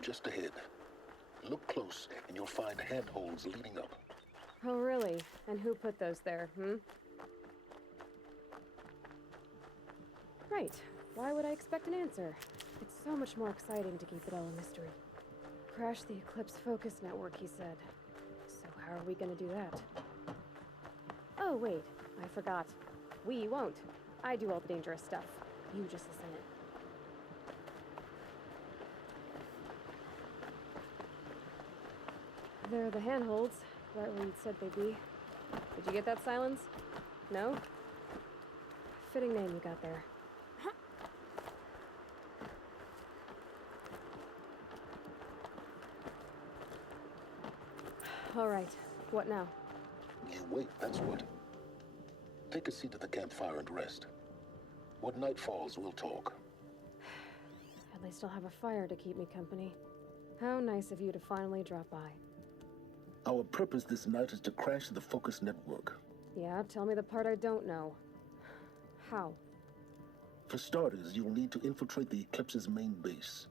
just ahead. Look close, and you'll find handholds leading up. Oh, really? And who put those there, Right. Why would I expect an answer? It's so much more exciting to keep it all a mystery. Crash the Eclipse focus network, he said. So how are we gonna do that? Oh, wait. I forgot. We won't. I do all the dangerous stuff. You just listen in. There are the handholds, right where you said they'd be. Did you get that, Silence? No? Fitting name you got there. All right. What now? You wait, that's what. Take a seat at the campfire and rest. When night falls, we'll talk. At least I'll have a fire to keep me company. How nice of you to finally drop by. Our purpose this night is to crash the focus network. Yeah, tell me the part I don't know. How? For starters, you'll need to infiltrate the Eclipse's main base.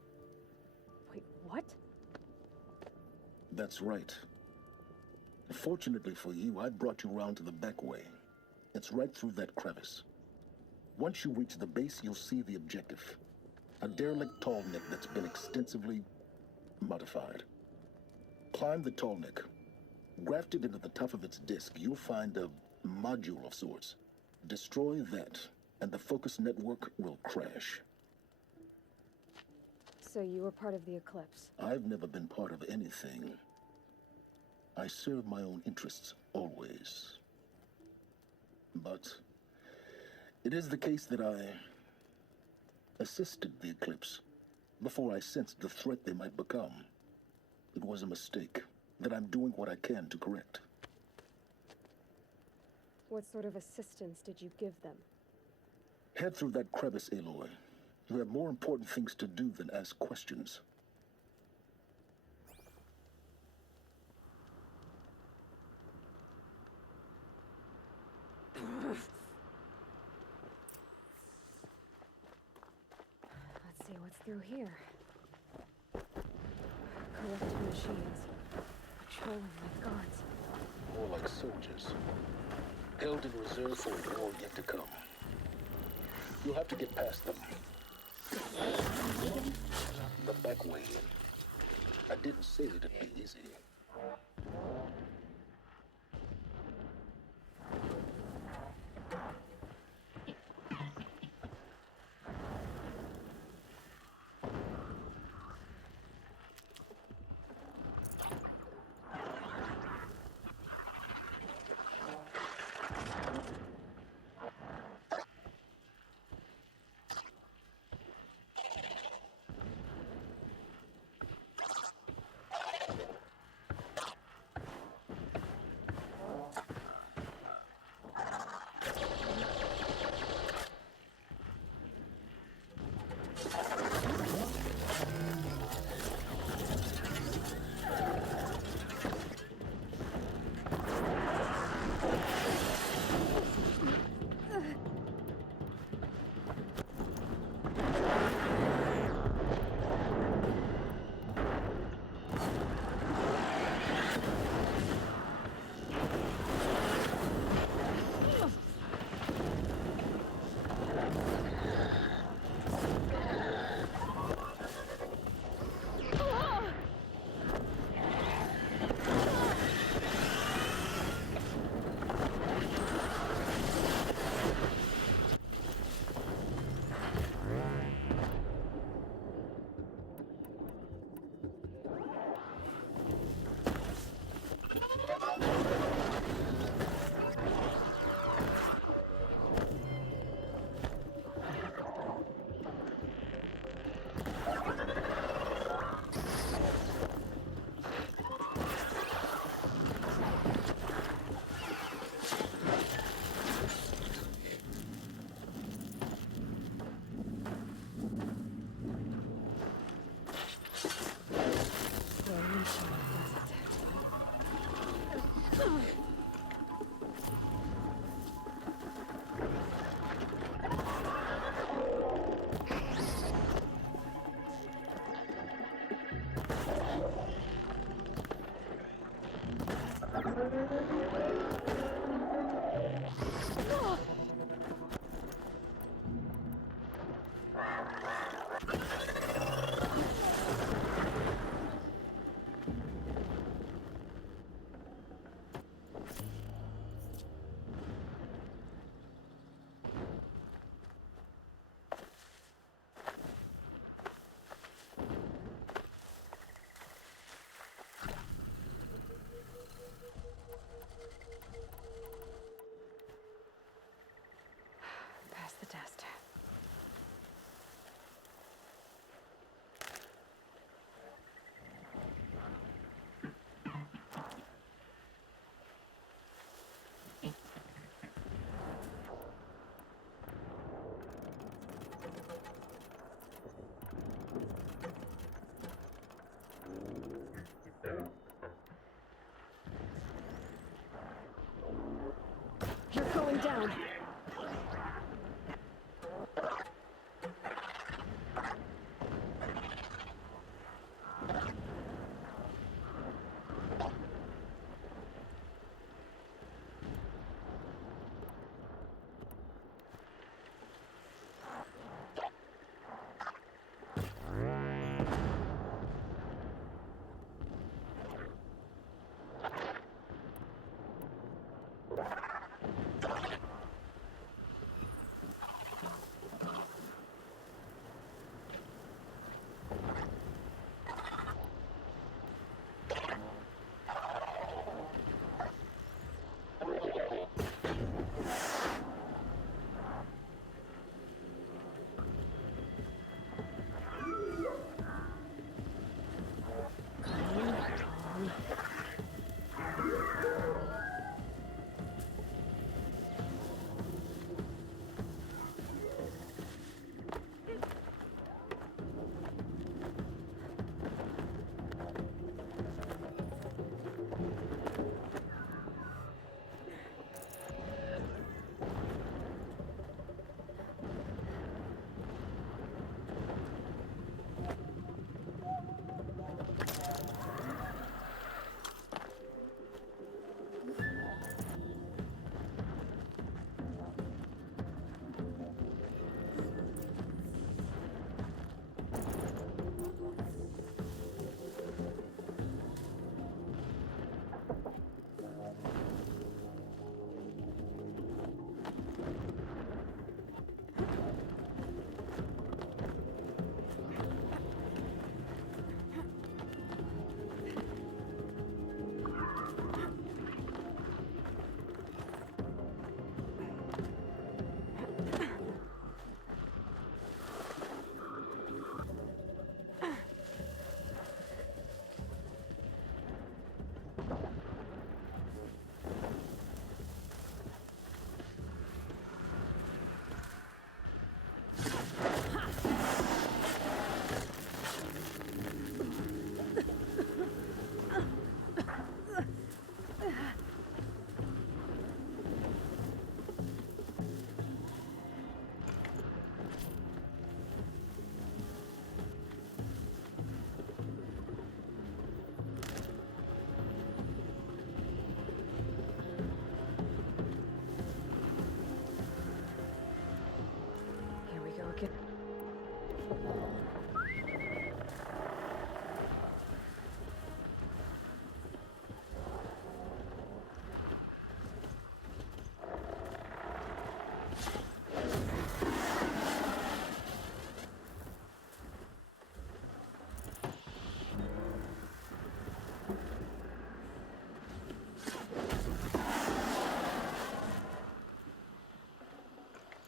Wait, what? That's right. Fortunately for you, I brought you around to the back way. It's right through that crevice. Once you reach the base, you'll see the objective. A derelict tall neck that's been extensively modified. Climb the tall neck. Grafted into the top of its disk, you'll find a module of sorts. Destroy that, and the focus network will crash. So you were part of the Eclipse? I've never been part of anything. I serve my own interests, always. But it is the case that I assisted the Eclipse before I sensed the threat they might become. It was a mistake that I'm doing what I can to correct. What sort of assistance did you give them? Head through that crevice, Aloy. You have more important things to do than ask questions. Let's see what's through here. Collecting machines. Patrolling like guards. More like soldiers. Held in reserve for a war yet to come. You'll have to get past them. The back way in. I didn't say it'd be easy. down.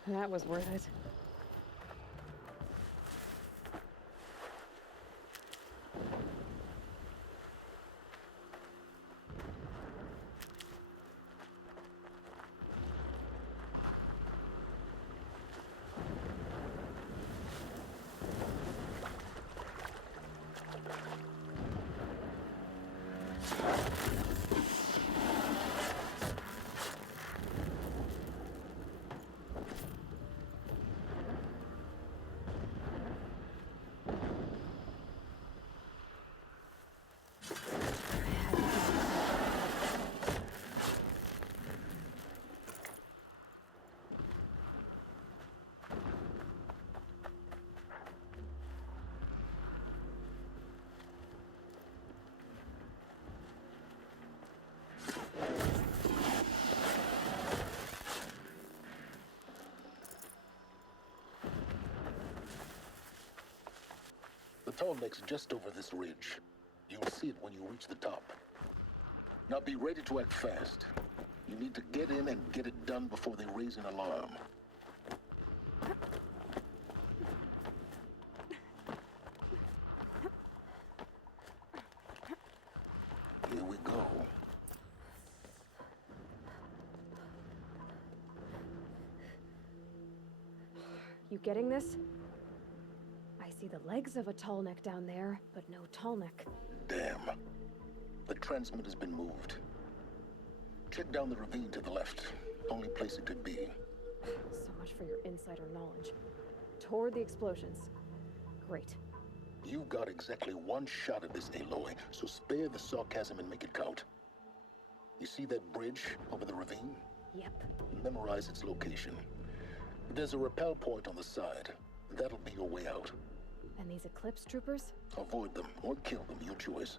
That was worth it. The tall neck's just over this ridge. You'll see it when you reach the top. Now be ready to act fast. You need to get in and get it done before they raise an alarm. Here we go. You getting this? I see the legs of a tall neck down there, but no tall neck. Damn. The transmitter's been moved. Check down the ravine to the left. Only place it could be. So much for your insider knowledge. Toward the explosions. Great. You've got exactly one shot at this, Aloy, so spare the sarcasm and make it count. You see that bridge over the ravine? Yep. Memorize its location. There's a rappel point on the side. That'll be your way out. And these Eclipse troopers? Avoid them or kill them, your choice.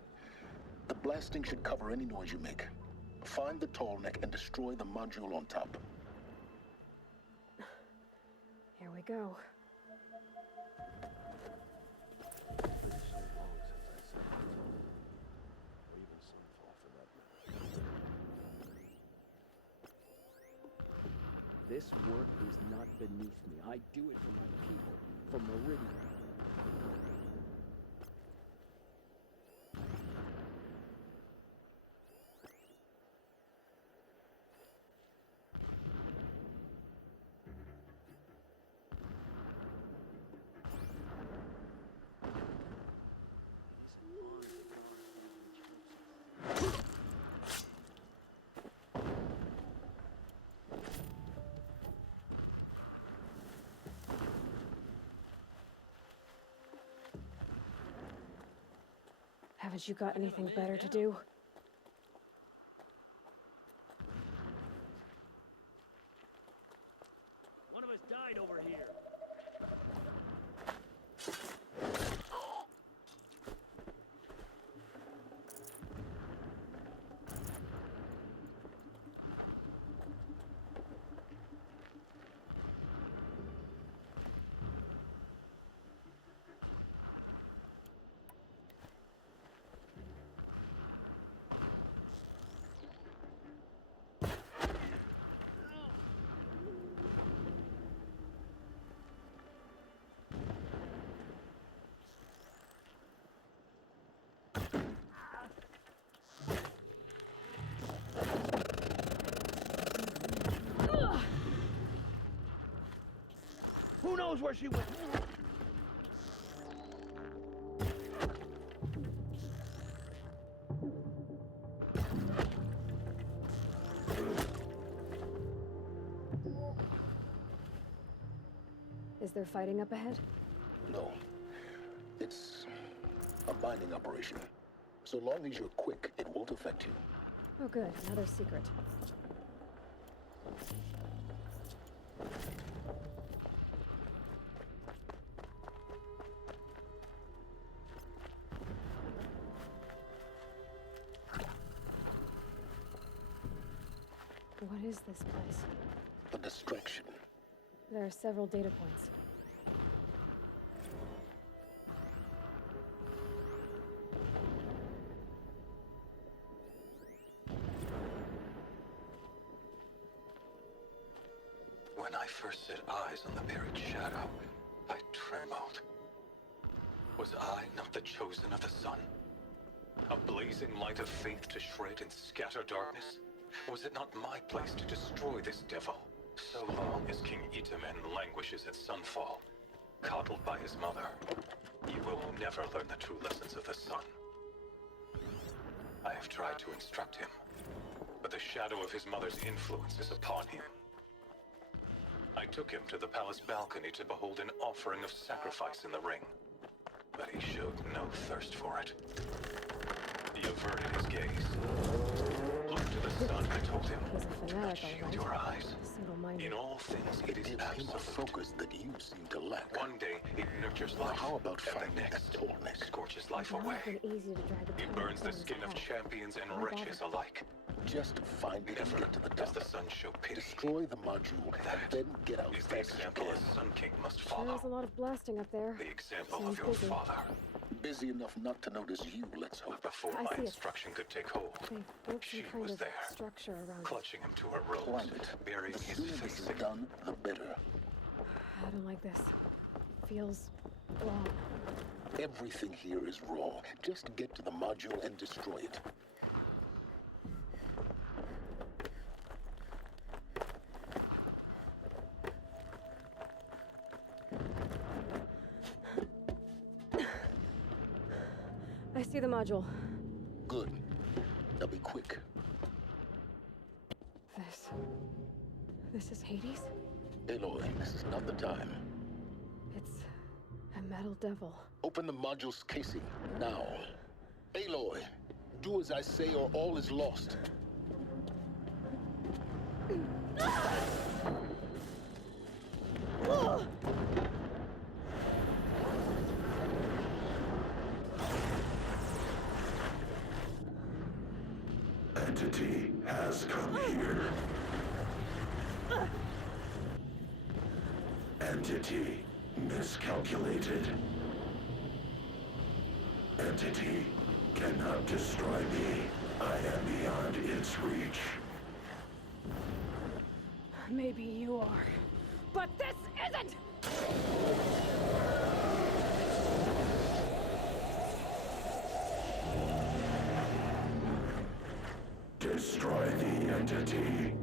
The blasting should cover any noise you make. Find the tall neck and destroy the module on top. Here we go. This work is not beneath me. I do it for my people, for Meridian. Haven't you got anything better to do? One of us died over here. Who knows where she went? Is there fighting up ahead? No. It's a binding operation. So long as you're quick, it won't affect you. Oh good, another secret. What is this place? A distraction. There are several data points. When I first set eyes on the buried shadow, I trembled. Was I not the chosen of the sun? A blazing light of faith to shred and scatter darkness? Was it not my place to destroy this devil? So long as King Itamen languishes at sunfall, coddled by his mother, he will never learn the true lessons of the sun. I have tried to instruct him, but the shadow of his mother's influence is upon him. I took him to the palace balcony to behold an offering of sacrifice in the ring, but he showed no thirst for it. He averted his gaze. Look to the sun, I told him. He's a Do not fanatic, shield all your right. eyes. Single-minded. In all things, it is Gives him a absolute. focus that you seem to lack. One day, it nurtures Well, life, how about and finding the next, that tall neck? scorches life It's away. not been easy to drag a It ton burns the of skin of things champions and Why wretches bother? alike. Just find it and Never get to the does top. the sun show pity. Destroy the module and That then get out is fast the as you example can. a Sun King must There follow. is a lot of blasting up there. The example Seems of your busy. father. Busy enough not to notice you, let's hope. But before I my see it. instruction could take hold, They built she some kind was of there, structure around it. clutching him to her robes, Plan it. burying The his sooner this face is in done, the better. I don't like this. Feels wrong. Everything here is wrong. Just get to the module and destroy it. I see the module. Good. Now be quick. This This is Hades? Aloy, this is not the time. It's a metal devil. Open the module's casing, now. Aloy, do as I say or all is lost. Entity has come here. Entity miscalculated. Entity cannot destroy me. I am beyond its reach. Maybe you are. But this isn't! Destroy the entity.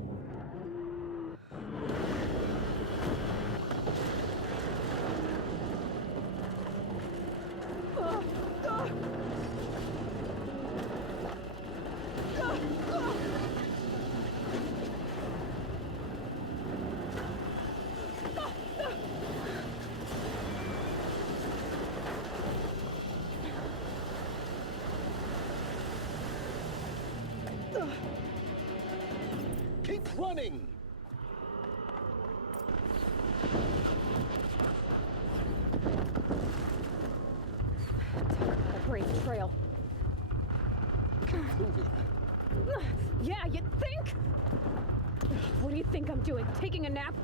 Keep running! A brave trail. Keep moving. Yeah, you'd think? What do you think I'm doing? Taking a nap?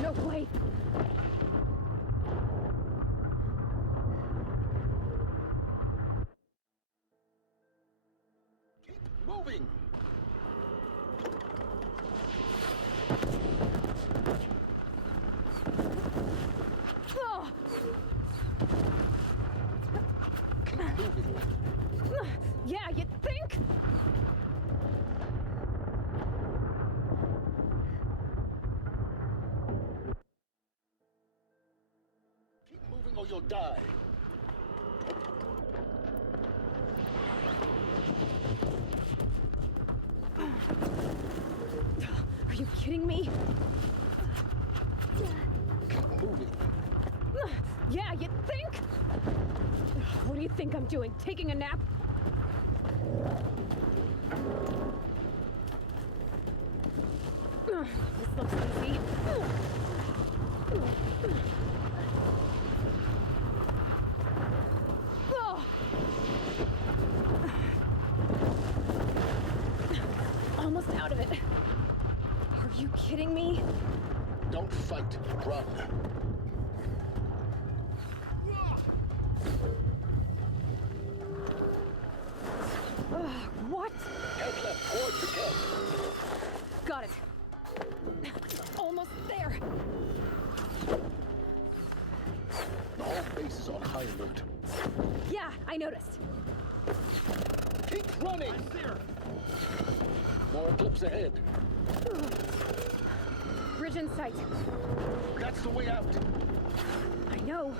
No way. Keep moving! Oh, Keep moving. yeah, you'd think? Keep moving or you'll die. Are you kidding me? Keep moving. Yeah, you'd think? What do you think I'm doing? Taking a nap? This looks easy. Oh. Almost out of it. Are you kidding me? Don't fight. Run. What? Head left towards the camp. Got it. Almost there. The whole base is on high alert. Yeah, I noticed. Keep running! More eclipse ahead. Bridge in sight. That's the way out. I know.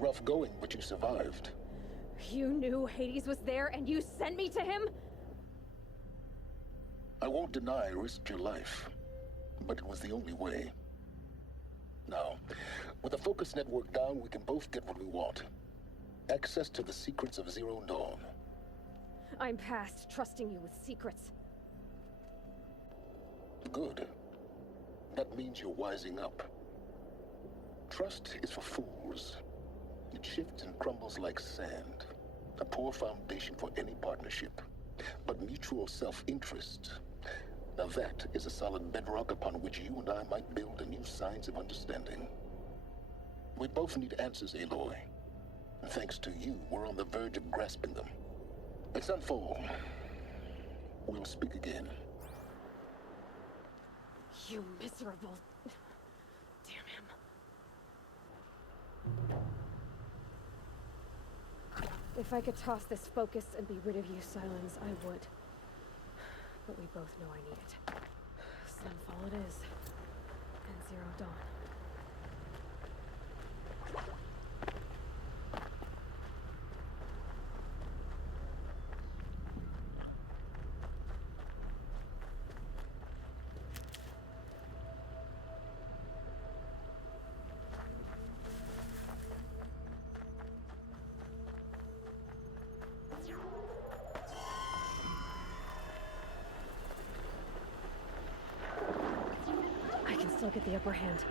Rough going, but you survived. You knew Hades was there and you sent me to him? I won't deny I risked your life, but it was the only way. Now, with the focus network down, we can both get what we want. Access to the secrets of Zero Dawn. I'm past trusting you with secrets. Good. That means you're wising up. Trust is for fools. It shifts and crumbles like sand. A poor foundation for any partnership. But mutual self-interest, now that is a solid bedrock upon which you and I might build a new science of understanding. We both need answers, Aloy. And thanks to you, we're on the verge of grasping them. Let's unfold. We'll speak again. You miserable... Damn him. If I could toss this focus and be rid of you, Silence, I would. But we both know I need it. Sunfall it is. And Zero Dawn. I can still get the upper hand.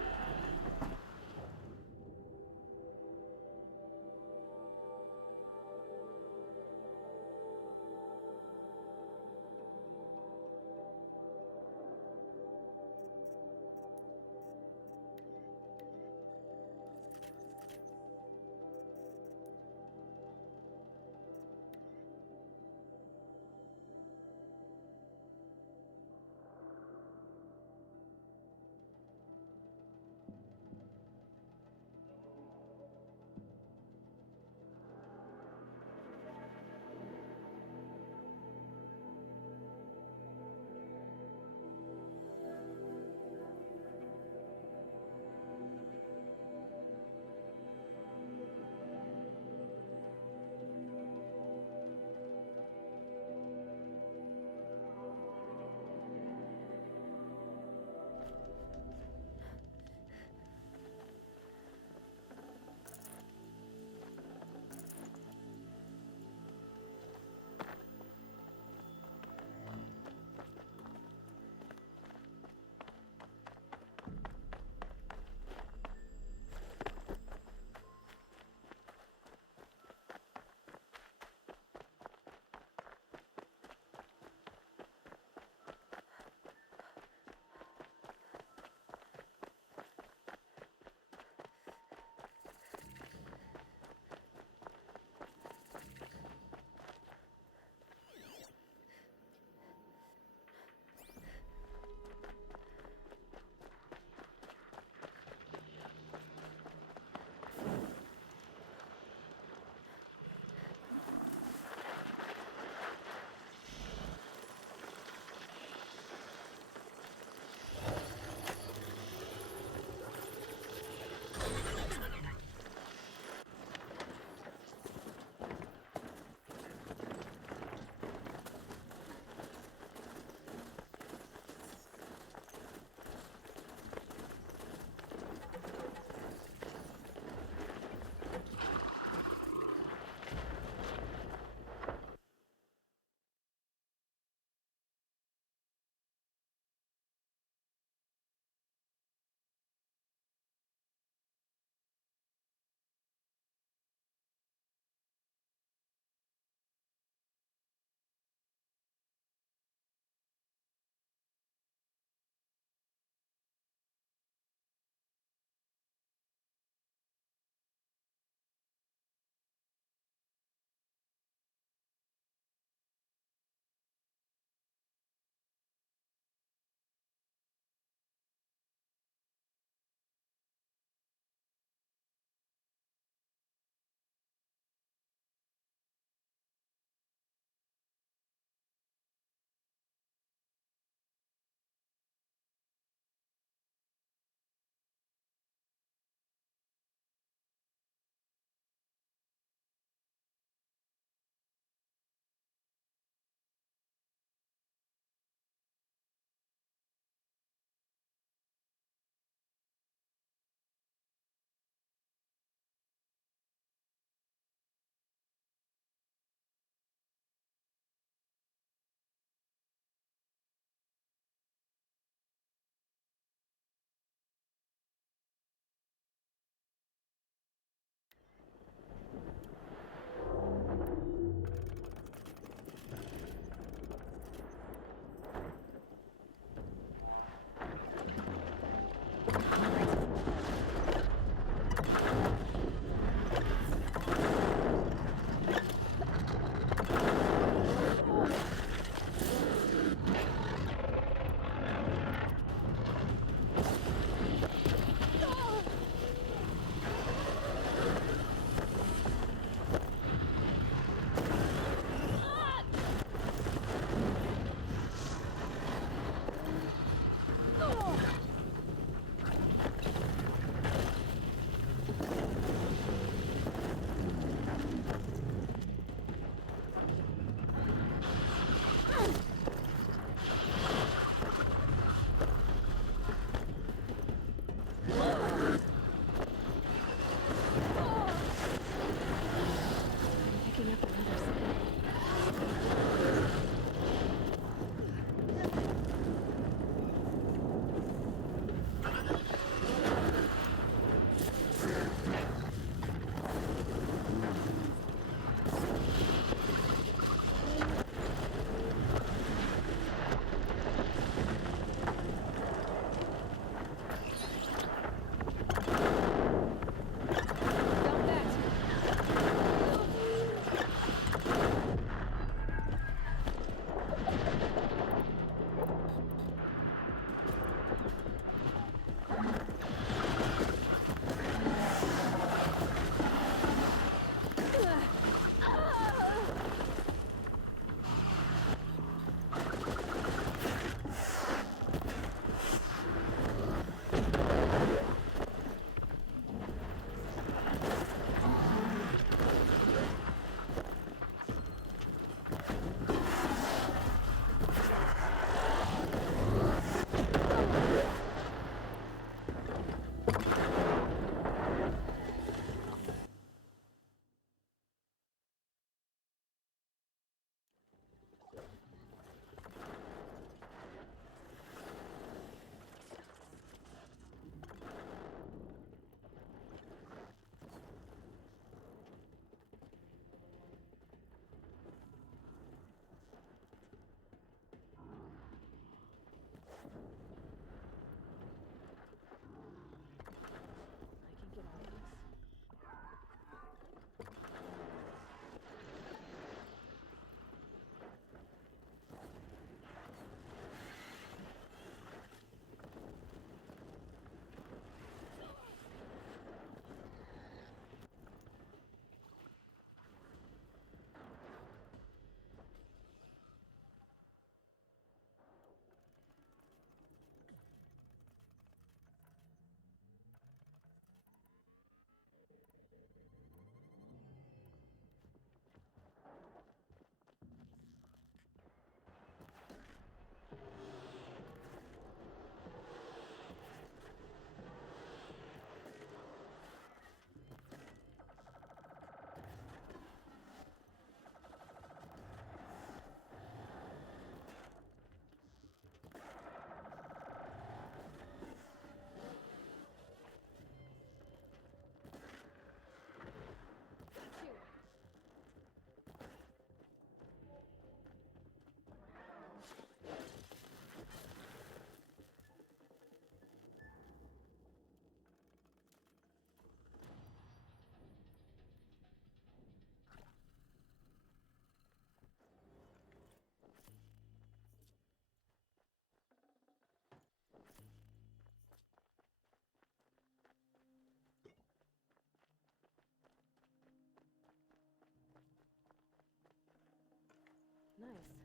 Nice.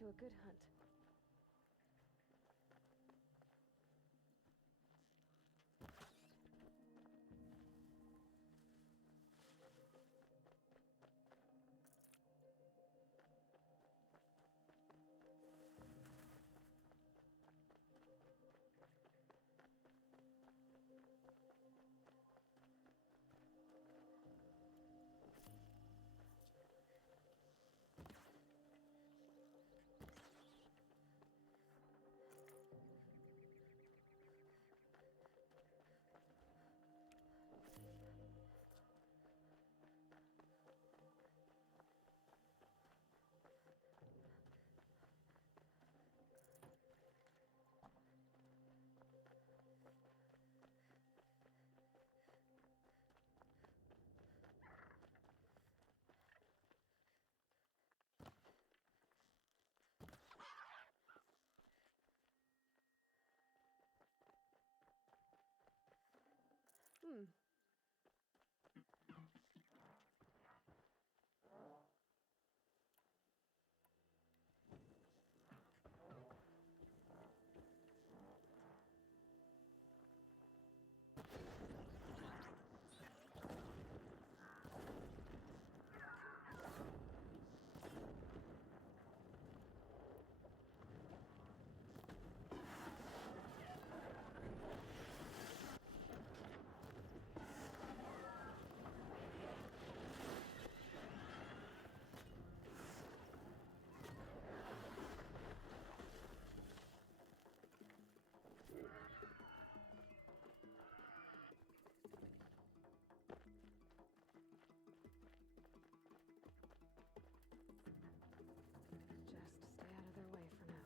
To a good hunt. Hmm. Just stay out of their way for now.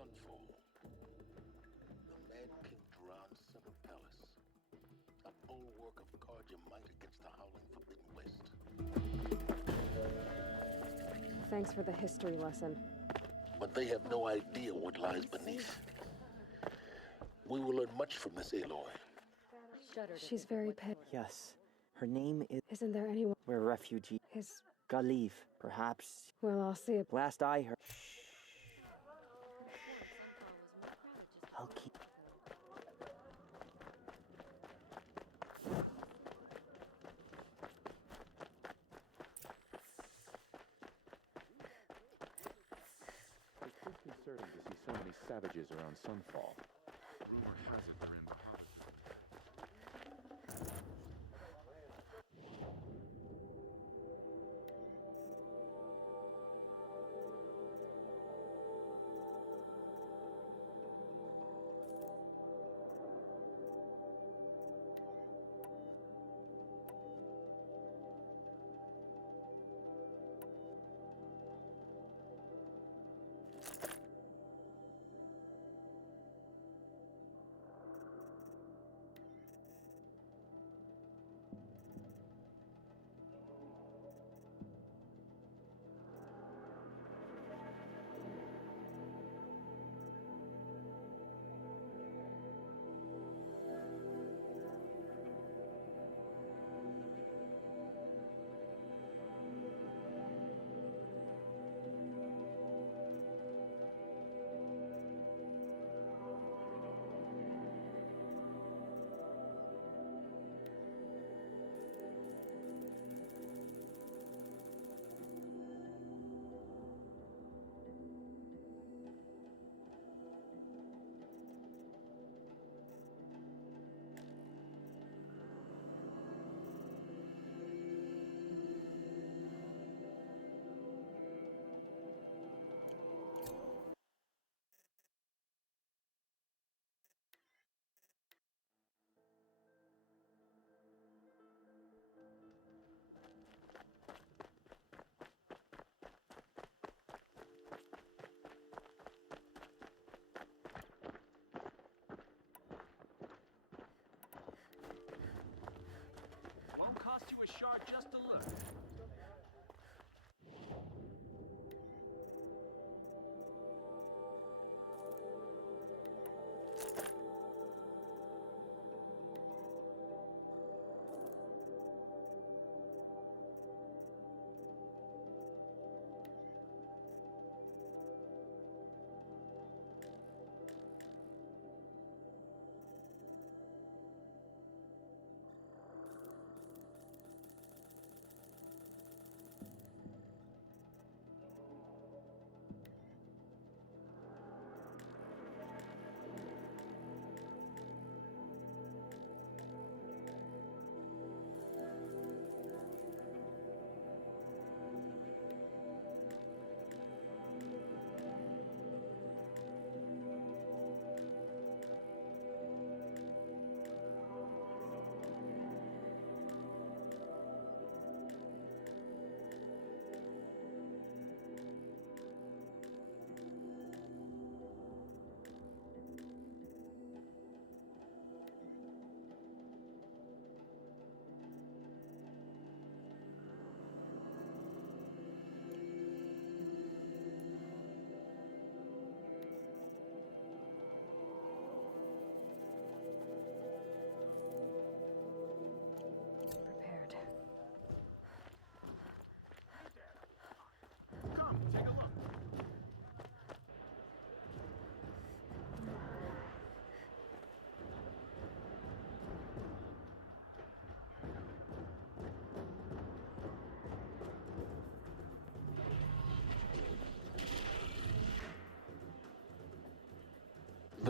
Sunfall. The Mad King Duran's summer palace. A bulwark of guard your might against the howling Forbidden West. Thanks for the history lesson. But they have no idea what lies beneath. We will learn much from this Aloy. She's very pale. Yes. Her name is... Isn't there anyone? We're refugees. Is... Gotta leave. Perhaps... Well, I'll see it. Last I heard... I'll keep... It's disconcerting to see so many savages around Sunfall. Rumor has it they're in Bahamut.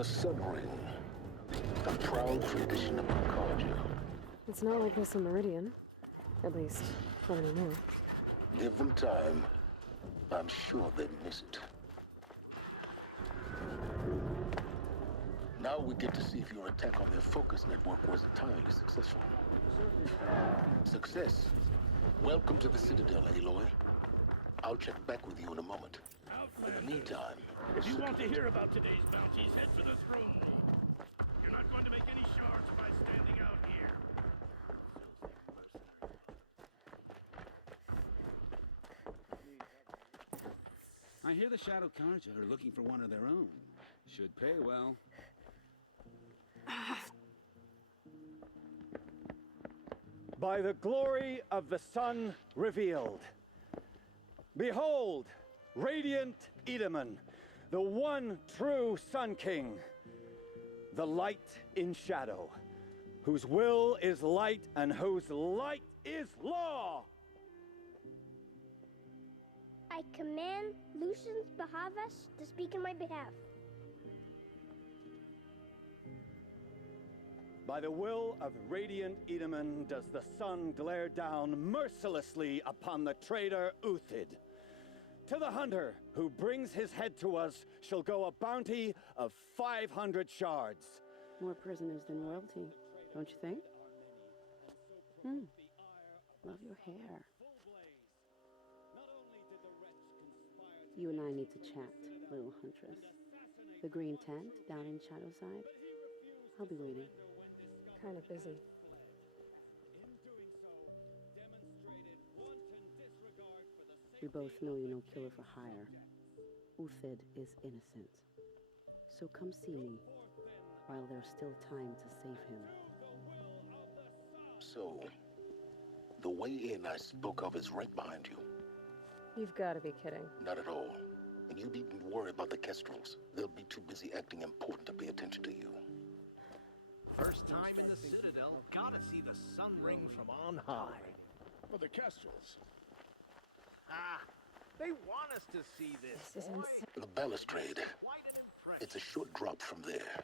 The Sun Ring. A proud tradition of Concordia. It's not like this in Meridian. At least, not anymore. Give them time. I'm sure they'd miss it. Now we get to see if your attack on their focus network was entirely successful. Success. Welcome to the Citadel, Aloy. I'll check back with you in a moment. In the meantime... If you want to hear about today's bounties, head for the throne room. You're not going to make any shards by standing out here. I hear the Shadow Carja are looking for one of their own. Should pay well. By the glory of the sun revealed. Behold, radiant Edaman, the one true Sun King, the light in shadow, whose will is light and whose light is law. I command Lucius Bahavas to speak in my behalf. By the will of radiant Edaman does the sun glare down mercilessly upon the traitor Uthid. To the hunter who brings his head to us shall go a bounty of 500 shards. More prisoners than royalty, don't you think? Love your hair. You and I need to chat, little huntress. The green tent down in Shadowside. I'll be waiting. Kind of busy. We both know you're no killer for hire. Uthid is innocent. So come see me while there's still time to save him. So, the way in I spoke of is right behind you. You've got to be kidding. Not at all. And you needn't worry about the Kestrels. They'll be too busy acting important to pay attention to you. First time in the Citadel, gotta see the sun ring from on high. For the Kestrels. Ah, they want us to see this. This is boy. insane. The balustrade. Quite an impression. It's a short drop from there.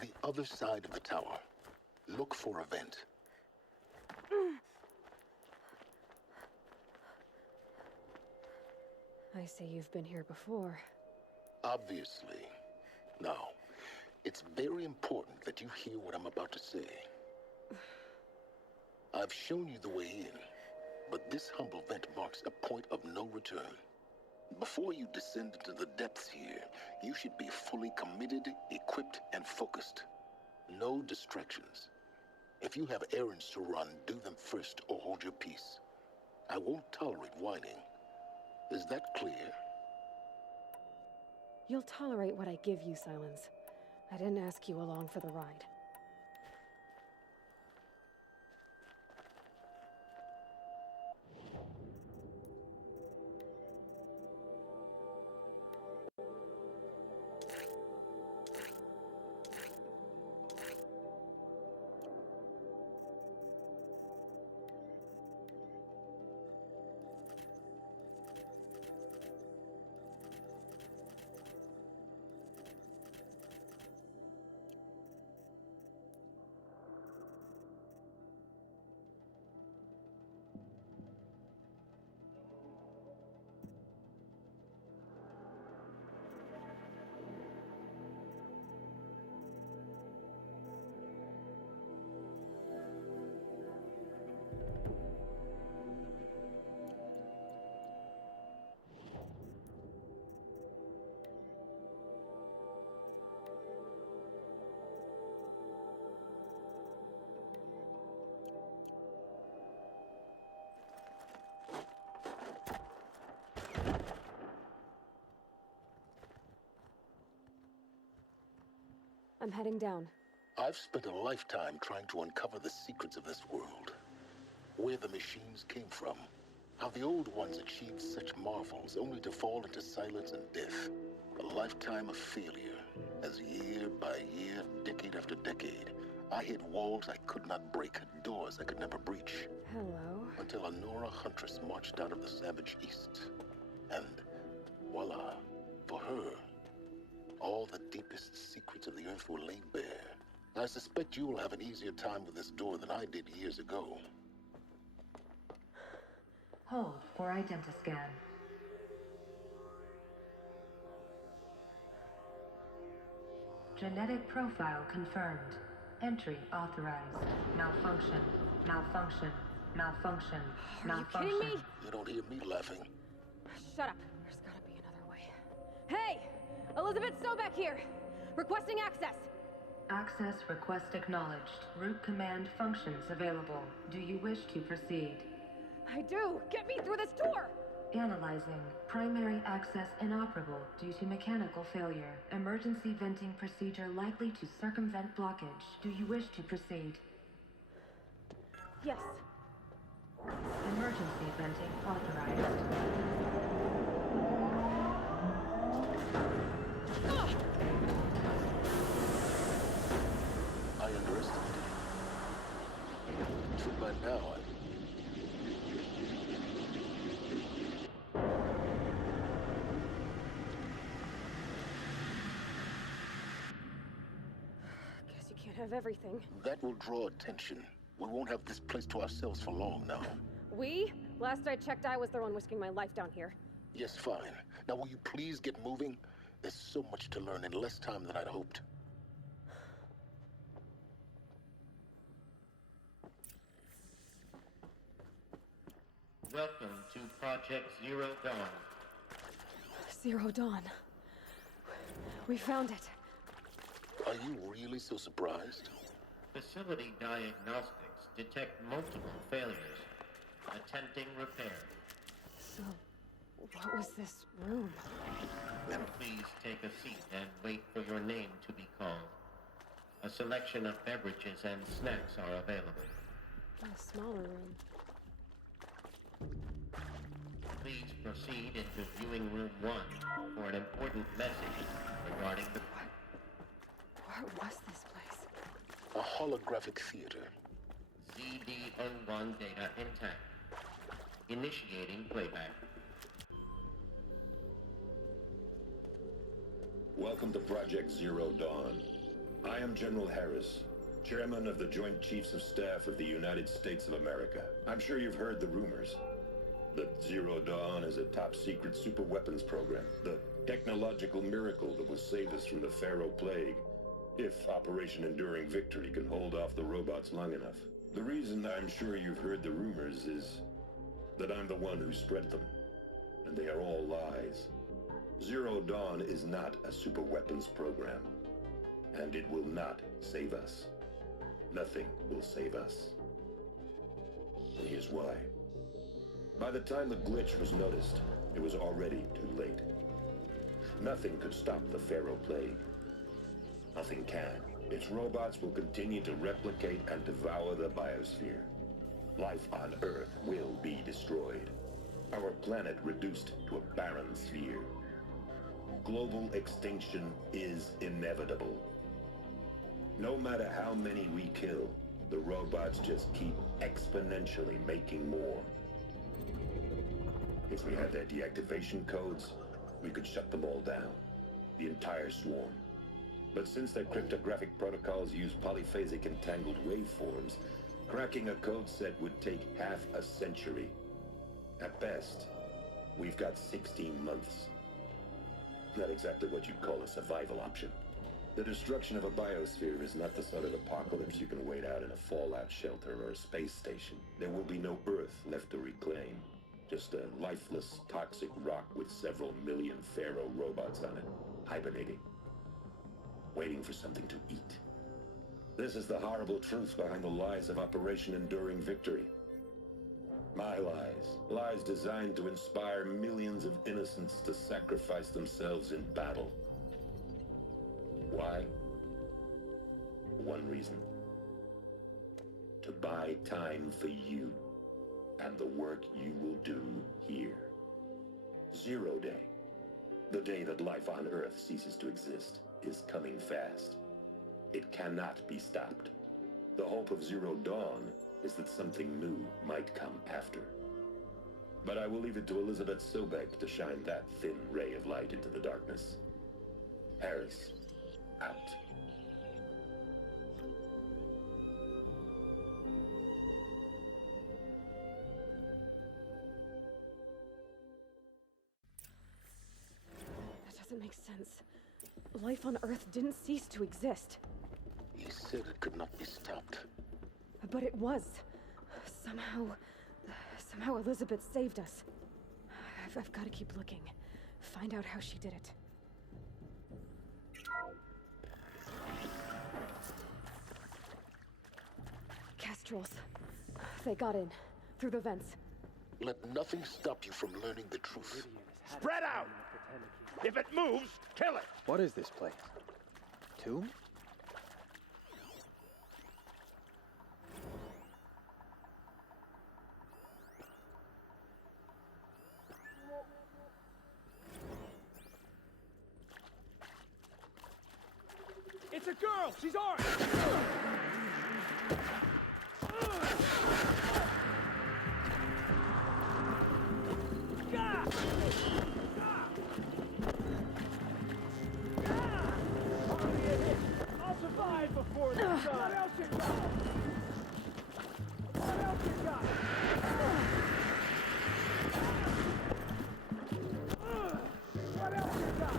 The other side of the tower. Look for a vent. I see you've been here before. Obviously. Now, it's very important that you hear what I'm about to say. I've shown you the way in, but this humble vent marks a point of no return. Before you descend into the depths here, you should be fully committed, equipped, and focused. No distractions. If you have errands to run, do them first or hold your peace. I won't tolerate whining. Is that clear? You'll tolerate what I give you, Silence. I didn't ask you along for the ride. I'm heading down. I've spent a lifetime trying to uncover the secrets of this world. Where the machines came from. How the old ones achieved such marvels only to fall into silence and death. A lifetime of failure, as year by year, decade after decade, I hit walls I could not break, doors I could never breach. Hello? Until a Nora huntress marched out of the savage east. And voila, for her, all the deepest secrets of the earth were laid bare. I suspect you will have an easier time with this door than I did years ago. Hold for identiscan. Genetic profile confirmed. Entry authorized. Malfunction. Malfunction. Malfunction. Are you kidding me? You don't hear me laughing. Shut up. There's gotta be another way. Hey! Elizabeth Sobek here! Requesting access! Access request acknowledged. Root command functions available. Do you wish to proceed? I do! Get me through this door! Analyzing. Primary access inoperable due to mechanical failure. Emergency venting procedure likely to circumvent blockage. Do you wish to proceed? Yes. Emergency venting authorized. I underestimated you. By now, Guess you can't have everything. that will draw attention. We won't have this place to ourselves for long now. We? Last I checked, I was the one risking my life down here. Yes, fine. Now will you please get moving? There's so much to learn in less time than I'd hoped. Welcome to Project Zero Dawn. Zero Dawn. We found it. Are you really so surprised? Facility diagnostics detect multiple failures. Attempting repair. So, what was this room? Please take a seat and wait for your name to be called. A selection of beverages and snacks are available. A smaller room. Please proceed into viewing room 1 for an important message regarding the... What was this place? A holographic theater. ZD-01 data intact. Initiating playback. Welcome to Project Zero Dawn. I am General Harris, Chairman of the Joint Chiefs of Staff of the United States of America. I'm sure you've heard the rumors that Zero Dawn is a top-secret superweapons program, the technological miracle that will save us from the Pharaoh Plague, if Operation Enduring Victory can hold off the robots long enough. The reason I'm sure you've heard the rumors is that I'm the one who spread them, and they are all lies. Zero Dawn is not a superweapons program, and it will not save us. Nothing will save us. And here's why. By the time the glitch was noticed, it was already too late. Nothing could stop the Pharaoh Plague. Nothing can. Its robots will continue to replicate and devour the biosphere. Life on Earth will be destroyed. Our planet reduced to a barren sphere. Global extinction is inevitable. No matter how many we kill, the robots just keep exponentially making more. If we had their deactivation codes, we could shut them all down. The entire swarm. But since their cryptographic protocols use polyphasic entangled waveforms, cracking a code set would take half a century. At best, we've got 16 months. Not exactly what you'd call a survival option. The destruction of a biosphere is not the sort of apocalypse you can wait out in a fallout shelter or a space station. There will be no Earth left to reclaim. Just a lifeless, toxic rock with several million Pharaoh robots on it, hibernating. Waiting for something to eat. This is the horrible truth behind the lies of Operation Enduring Victory. My lies. Lies designed to inspire millions of innocents to sacrifice themselves in battle. Why? one reason. To buy time for you and the work you will do here. 0 Day, the day that life on Earth ceases to exist, is coming fast. It cannot be stopped. The hope of Zero Dawn is that something new might come after. But I will leave it to Elizabeth Sobek to shine that thin ray of light into the darkness. Harris, out. That doesn't make sense. Life on Earth didn't cease to exist. He said it could not be stopped. But it was. Somehow Elizabeth saved us. I've got to keep looking. Find out how she did it. Kestrels. They got in. Through the vents. Let nothing stop you from learning the truth. Spread out! If it moves, kill it! What is this place? Tomb? It's a girl! She's armed! I'll survive before this. What else you got? What else you got? What else you got?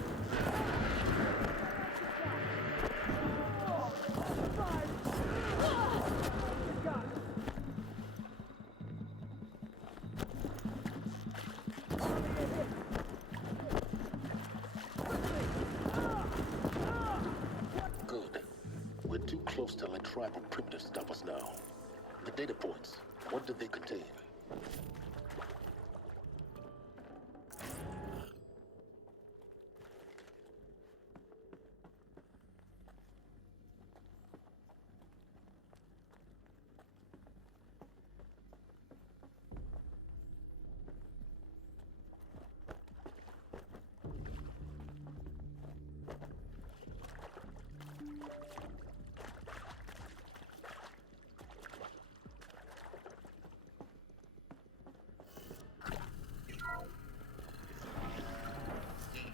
Good. We're too close to let tribal primitives stop us now. The data points, what did they contain?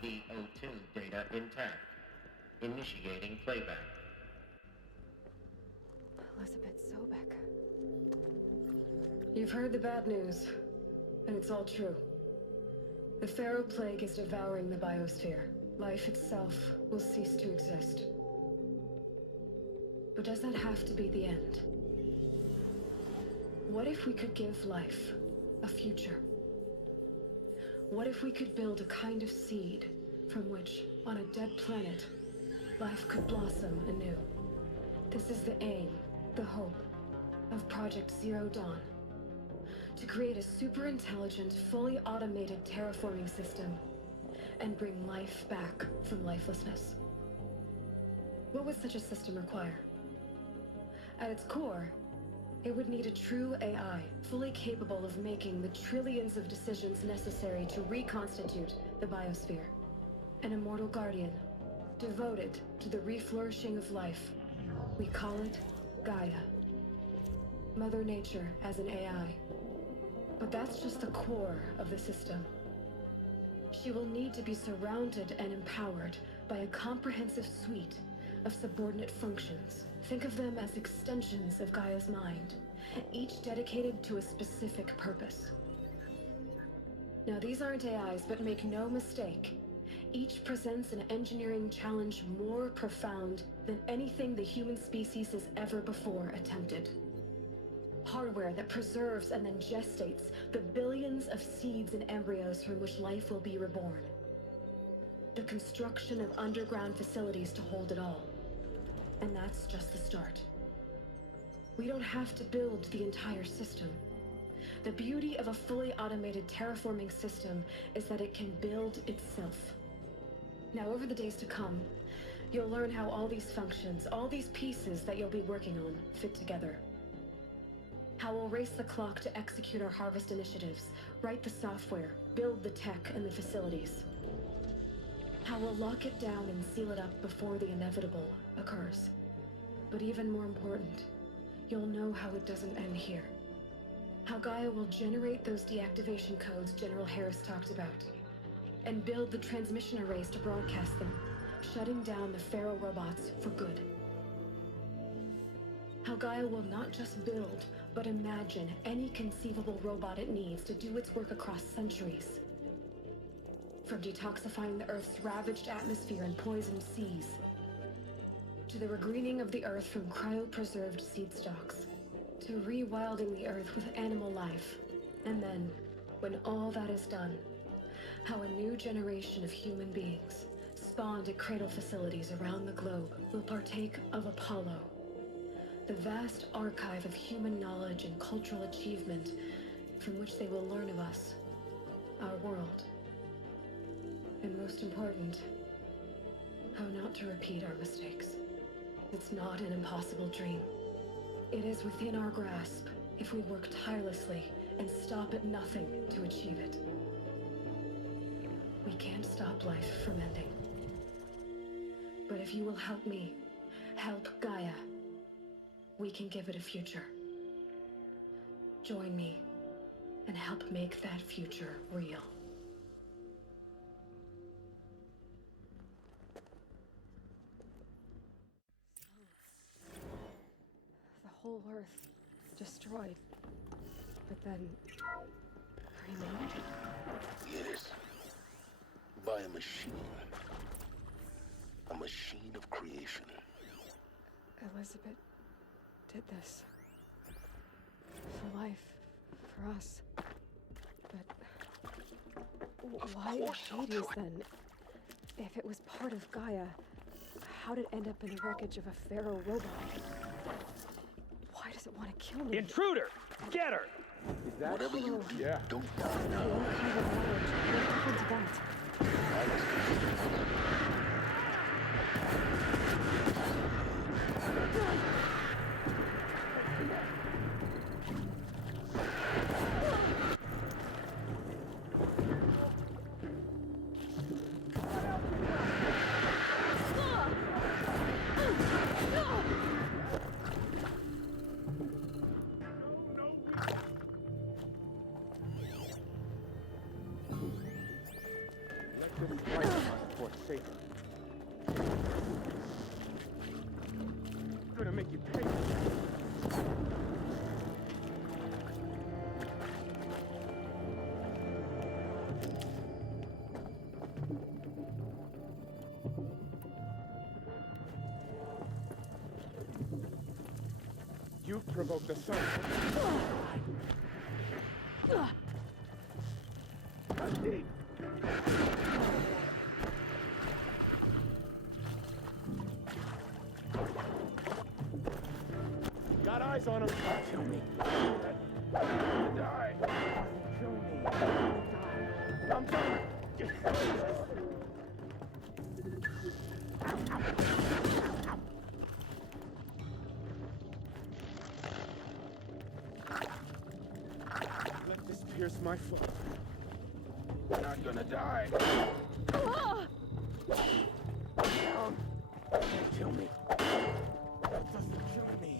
DB02 data intact. Initiating playback. Elizabeth Sobek. You've heard the bad news, and it's all true. The Pharaoh Plague is devouring the biosphere. Life itself will cease to exist. But does that have to be the end? What if we could give life a future? What if we could build a kind of seed from which, on a dead planet, life could blossom anew? This is the aim, the hope, of Project Zero Dawn. To create a super-intelligent, fully automated terraforming system and bring life back from lifelessness. What would such a system require? At its core, it would need a true AI, fully capable of making the trillions of decisions necessary to reconstitute the biosphere. An immortal guardian, devoted to the reflourishing of life. We call it Gaia. Mother Nature as an AI. But that's just the core of the system. She will need to be surrounded and empowered by a comprehensive suite of subordinate functions. Think of them as extensions of Gaia's mind, each dedicated to a specific purpose. Now, these aren't AIs, but make no mistake, each presents an engineering challenge more profound than anything the human species has ever before attempted. Hardware that preserves and then gestates the billions of seeds and embryos from which life will be reborn. The construction of underground facilities to hold it all. And that's just the start. We don't have to build the entire system. The beauty of a fully automated terraforming system is that it can build itself. Now, over the days to come, You'll learn how all these functions, all these pieces that you'll be working on, fit together. How we'll race the clock to execute our harvest initiatives, write the software, build the tech and the facilities. How we'll lock it down and seal it up before the inevitable occurs. But even more important, you'll know how it doesn't end here. How Gaia will generate those deactivation codes General Harris talked about, and build the transmission arrays to broadcast them, shutting down the Pharaoh robots for good. How Gaia will not just build, but imagine any conceivable robot it needs to do its work across centuries. From detoxifying the Earth's ravaged atmosphere and poisoned seas, to the regreening of the Earth from cryopreserved seed stalks, to rewilding the Earth with animal life. And then, when all that is done, how a new generation of human beings, spawned at cradle facilities around the globe, will partake of Apollo, the vast archive of human knowledge and cultural achievement from which they will learn of us, our world. And most important, how not to repeat our mistakes. It's not an impossible dream. It is within our grasp if we work tirelessly and stop at nothing to achieve it. We can't stop life from ending. But if you will help me, help Gaia, we can give it a future. Join me and help make that future real. The whole Earth destroyed, but then remade? Yes. By a machine. A machine of creation. Elizabeth did this. For life. For us. But why Hades then? If it was part of Gaia, how did it end up in the wreckage of a Pharaoh robot? Why does it want to kill me? Intruder! Get her! Is that whatever you do? Yeah. Don't die now. The archive of knowledge. What happened to that? Gonna make you pay. You provoked the sun. Got eyes on him. Kill me. Die. Kill me. I'm done. Let this pierce my flesh. You're not gonna die. Kill me. That doesn't kill me.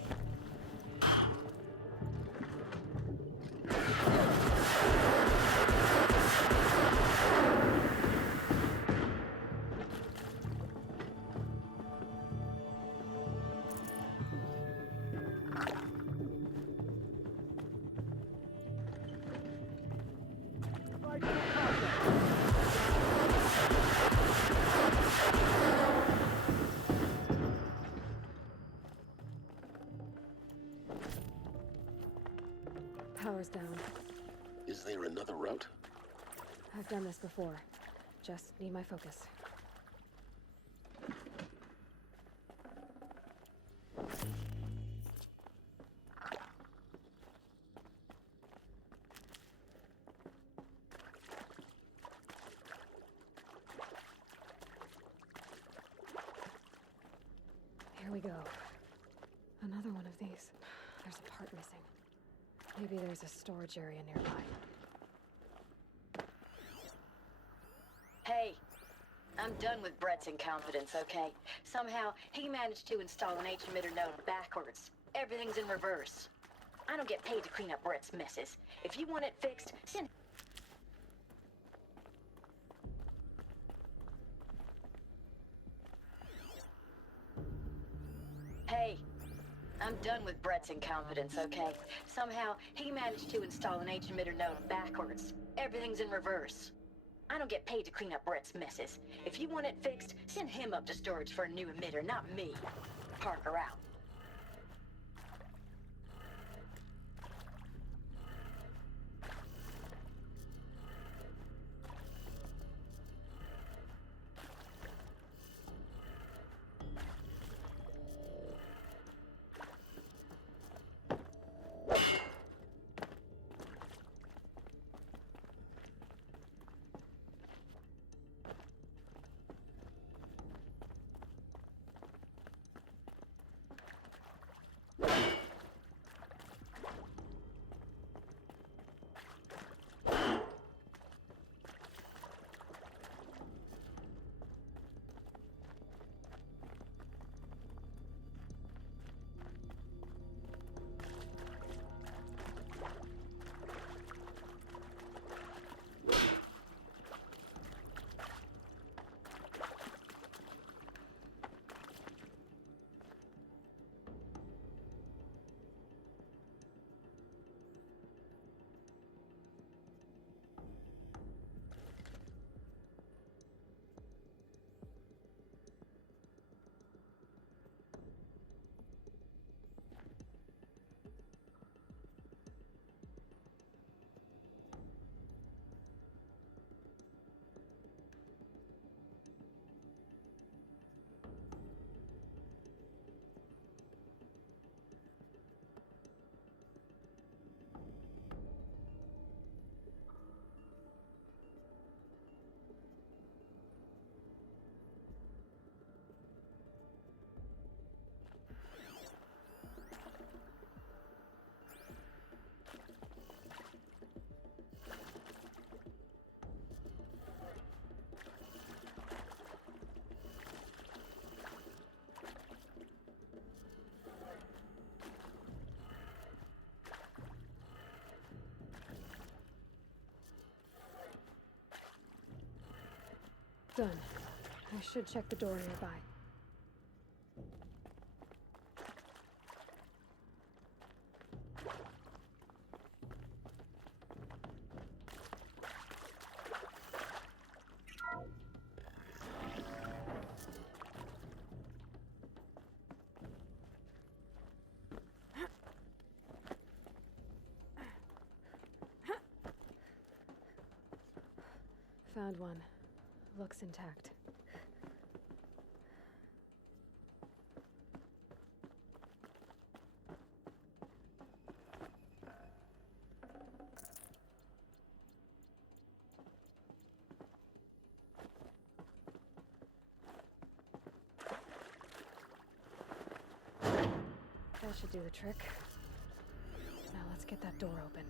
Power's down. Is there another route? I've done this before. Just need my focus. go. Another one of these. There's a part missing. Maybe there's a storage area nearby. Hey, I'm done with Brett's incompetence, okay? Somehow, he managed to install an H-emitter node backwards. Everything's in reverse. I don't get paid to clean up Brett's messes. If you want it fixed, send... Hey, I'm done with Brett's incompetence, okay? Somehow, he managed to install an H-emitter node backwards. Everything's in reverse. I don't get paid to clean up Brett's messes. If you want it fixed, send him up to storage for a new emitter, not me. Parker out. Done. I should check the door nearby. Found one. Looks intact. That should do the trick. Now let's get that door open.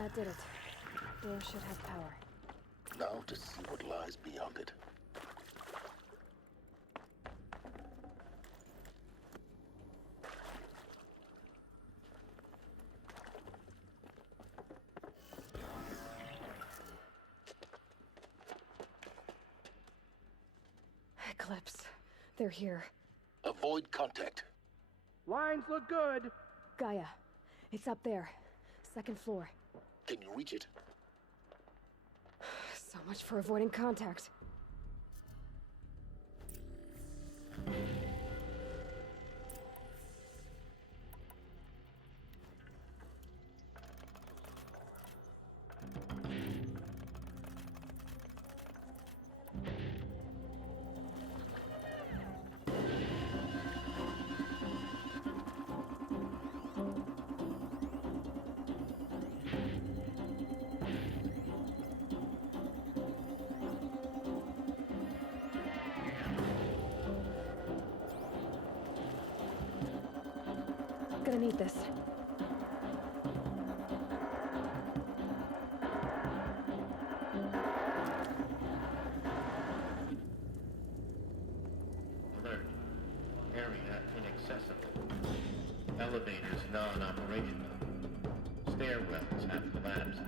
That did it. Door should have power. Now to see what lies beyond it. Eclipse. They're here. Avoid contact. Lines look good. Gaia. It's up there. Second floor. Can you reach it? So much for avoiding contact. Gonna need this. Alert. Area inaccessible. Elevators non-operational. Stairwells have collapsed.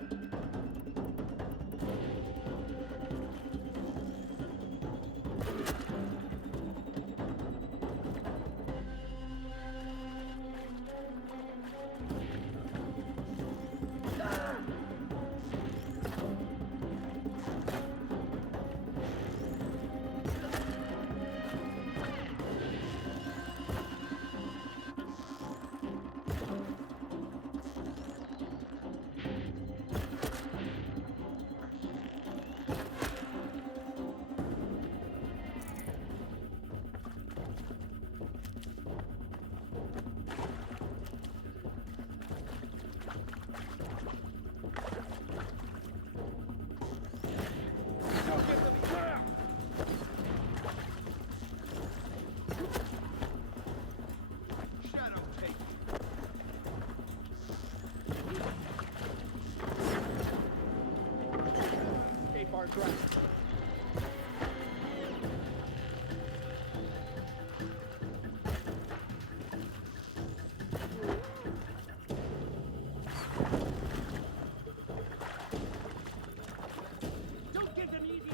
Don't give them easy.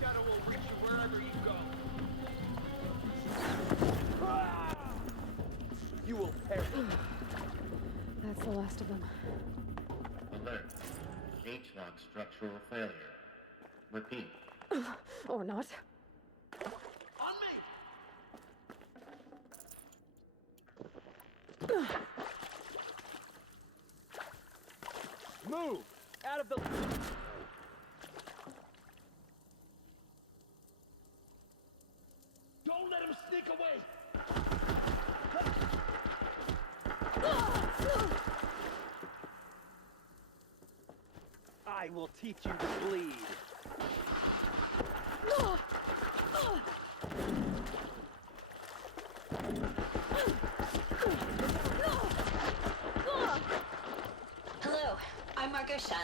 Shadow will reach you wherever you go. You will perish. That's the last of them. Alert. H-lock structural failure. Repeat. Or not. On me! Move! Out of the... Don't let him sneak away! I will teach you to bleed. Hello, I'm Margot Shen,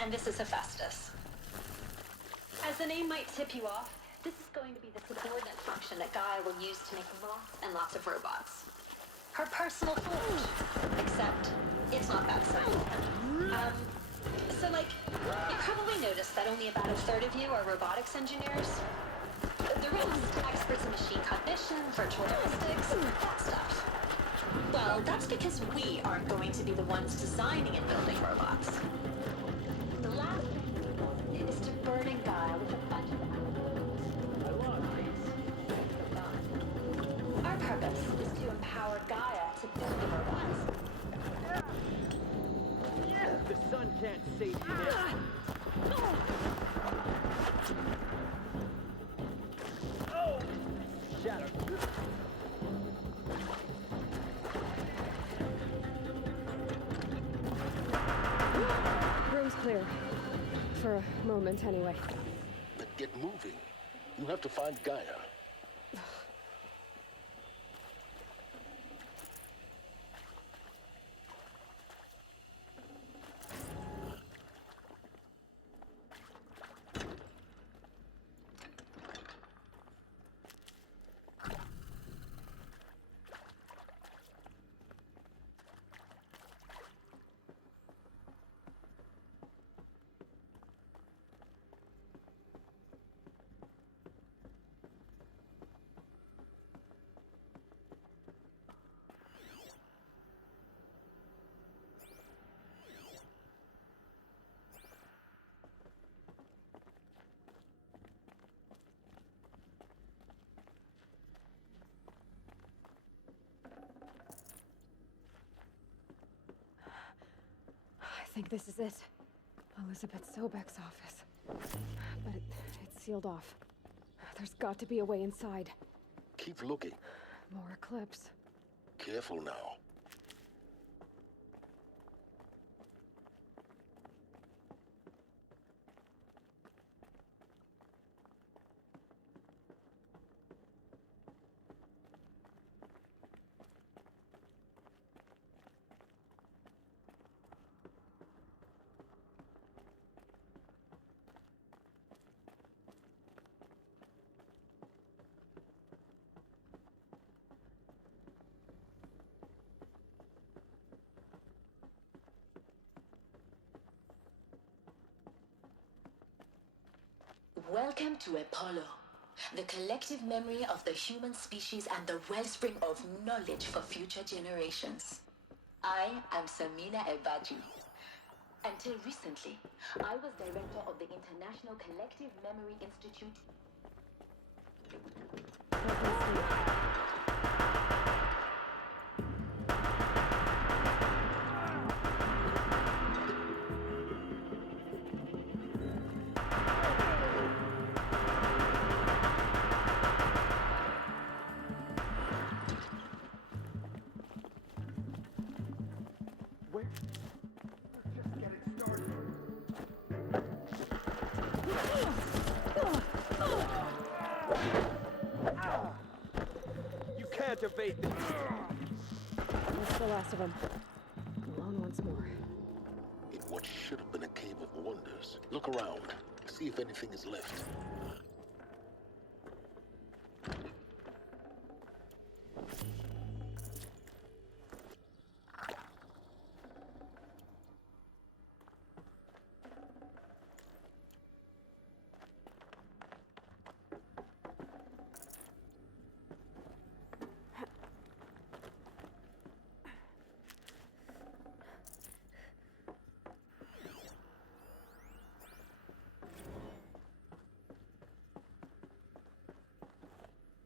and this is Hephaestus. As the name might tip you off, this is going to be the subordinate function that Gaia will use to make lots and lots of robots. Her personal forge. Except, it's not that simple. So you probably noticed that only about a third of you are robotics engineers. The rest, experts in machine cognition, virtual logistics, that stuff. Well, that's because we aren't going to be the ones designing and building robots. The last thing is to burden Gaia with a bunch of Our purpose is to empower Gaia to build the robots. The sun can't save you now. Oh! Shadow. Room's clear. for a moment, anyway. But get moving. You have to find Gaia. I think this is it. Elizabeth Sobek's office. But it's sealed off. There's got to be a way inside. Keep looking. More eclipse. Careful now. Welcome to Apollo, the collective memory of the human species and the wellspring of knowledge for future generations. I am Samina Ebaju. Until recently, I was director of the International Collective Memory Institute. You can't evade this. That's the last of them. Alone once more. In what should have been a cave of wonders. Look around. See if anything is left.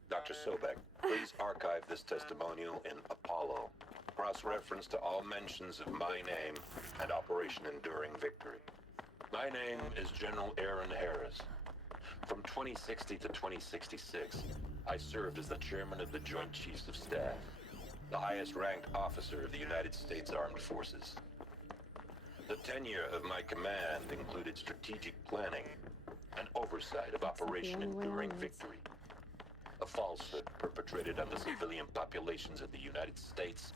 Dr. Sobek, please archive this testimonial in Apollo. Cross-reference to all mentions of my name and Operation Enduring Victory. My name is General Aaron Harris. From 2060 to 2066, I served as the chairman of the Joint Chiefs of Staff, the highest-ranked officer of the United States Armed Forces. The tenure of my command included strategic planning and oversight of Operation Enduring Victory, a falsehood perpetrated on the civilian populations of the United States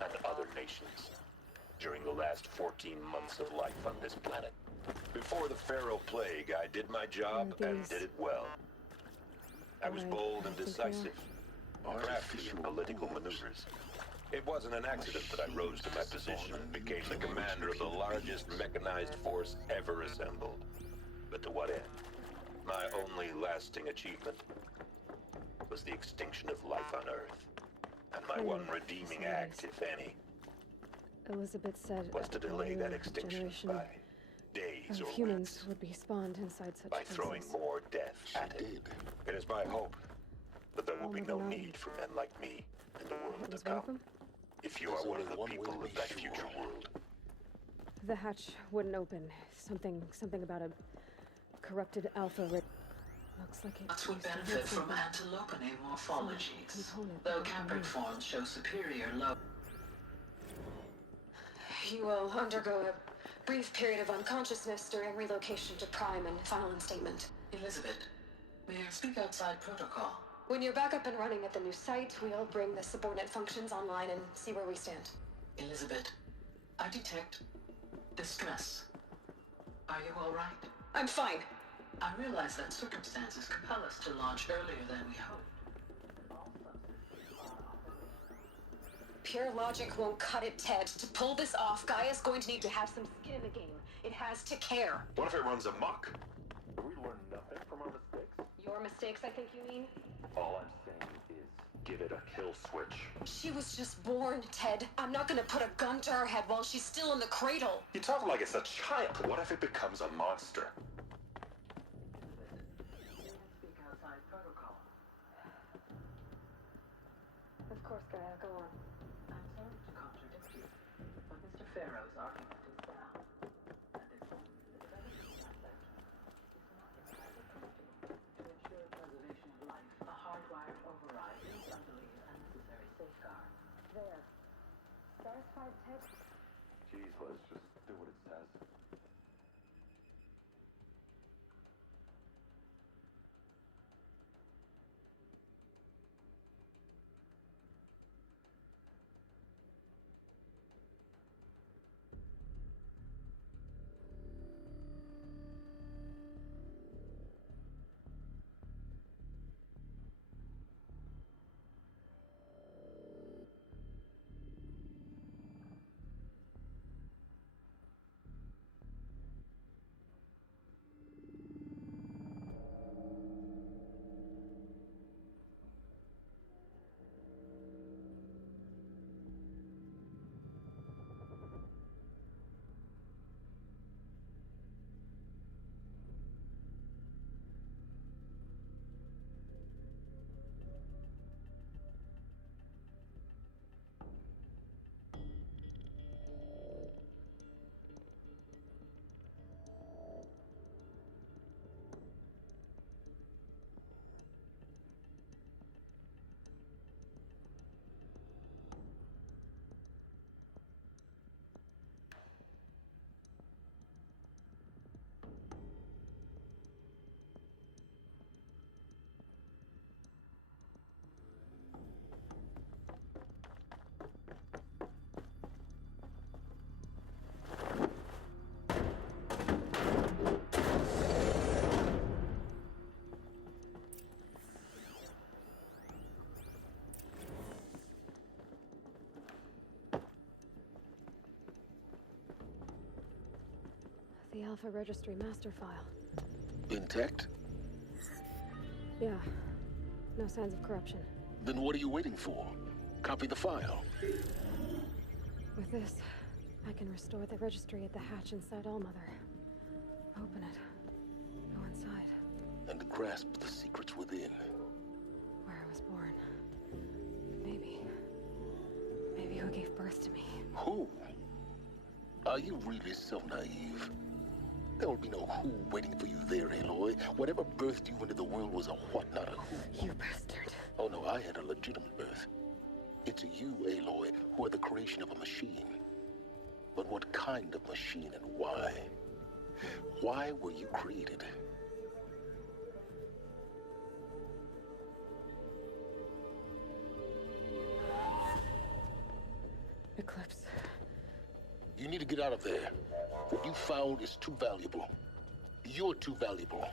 and other nations during the last 14 months of life on this planet. Before the Pharaoh Plague, I did my job and did it well. I was bold and decisive, crafty in political maneuvers. It wasn't an accident that I rose to my position and became the commander of the largest mechanized force ever assembled. But to what end? My only lasting achievement was the extinction of life on Earth. And my one redeeming act, if any, Elizabeth said was to delay that extinction by days or humans weeks, would be spawned inside such by throwing more death at it. It is my hope that there will be no need for men like me in the world to come. If you are one of the people of that future world. The hatch wouldn't open. Something about a corrupted alpha rig. Looks like it Nuts would benefit from antilopinae morphologies, though Capricorns show superior low. You will undergo a Brief period of unconsciousness during relocation to Prime and final instatement. Elizabeth, may I speak outside protocol? When you're back up and running at the new site, we'll bring the subordinate functions online and see where we stand. Elizabeth, I detect distress. Are you all right? I'm fine. I realize that circumstances compel us to launch earlier than we hoped. Pure logic won't cut it, Ted. To pull this off, Gaia's going to need to have some skin in the game. It has to care. What if it runs amok? We learn nothing from our mistakes. Your mistakes, I think you mean? All I'm saying is, give it a kill switch. She was just born, Ted. I'm not gonna put a gun to her head while she's still in the cradle. You talk like it's a child. What if it becomes a monster? Speak outside protocol. Of course, Gaia, go on. I'm sorry to contradict you, but Mr. Farrow's argument is sound. And it's only the development aspect is not entirely predictable. To ensure preservation of life, a hardwired override is, I believe, a necessary safeguard. There. Satisfied, Ted? Geez, let's just do what it says. The Alpha Registry master file. Intact? Yeah. No signs of corruption. Then what are you waiting for? Copy the file. With this, I can restore the registry at the hatch inside Allmother. Open it. Go inside. And grasp the secrets within. Where I was born. Maybe who gave birth to me. Who? Are you really so naive? There will be no who waiting for you there, Aloy. Whatever birthed you into the world was a what, not a who. You bastard. Oh no, I had a legitimate birth. It's you, Aloy, who are the creation of a machine. But what kind of machine and why? Why were you created? Eclipse. You need to get out of there. What you found is too valuable. You're too valuable.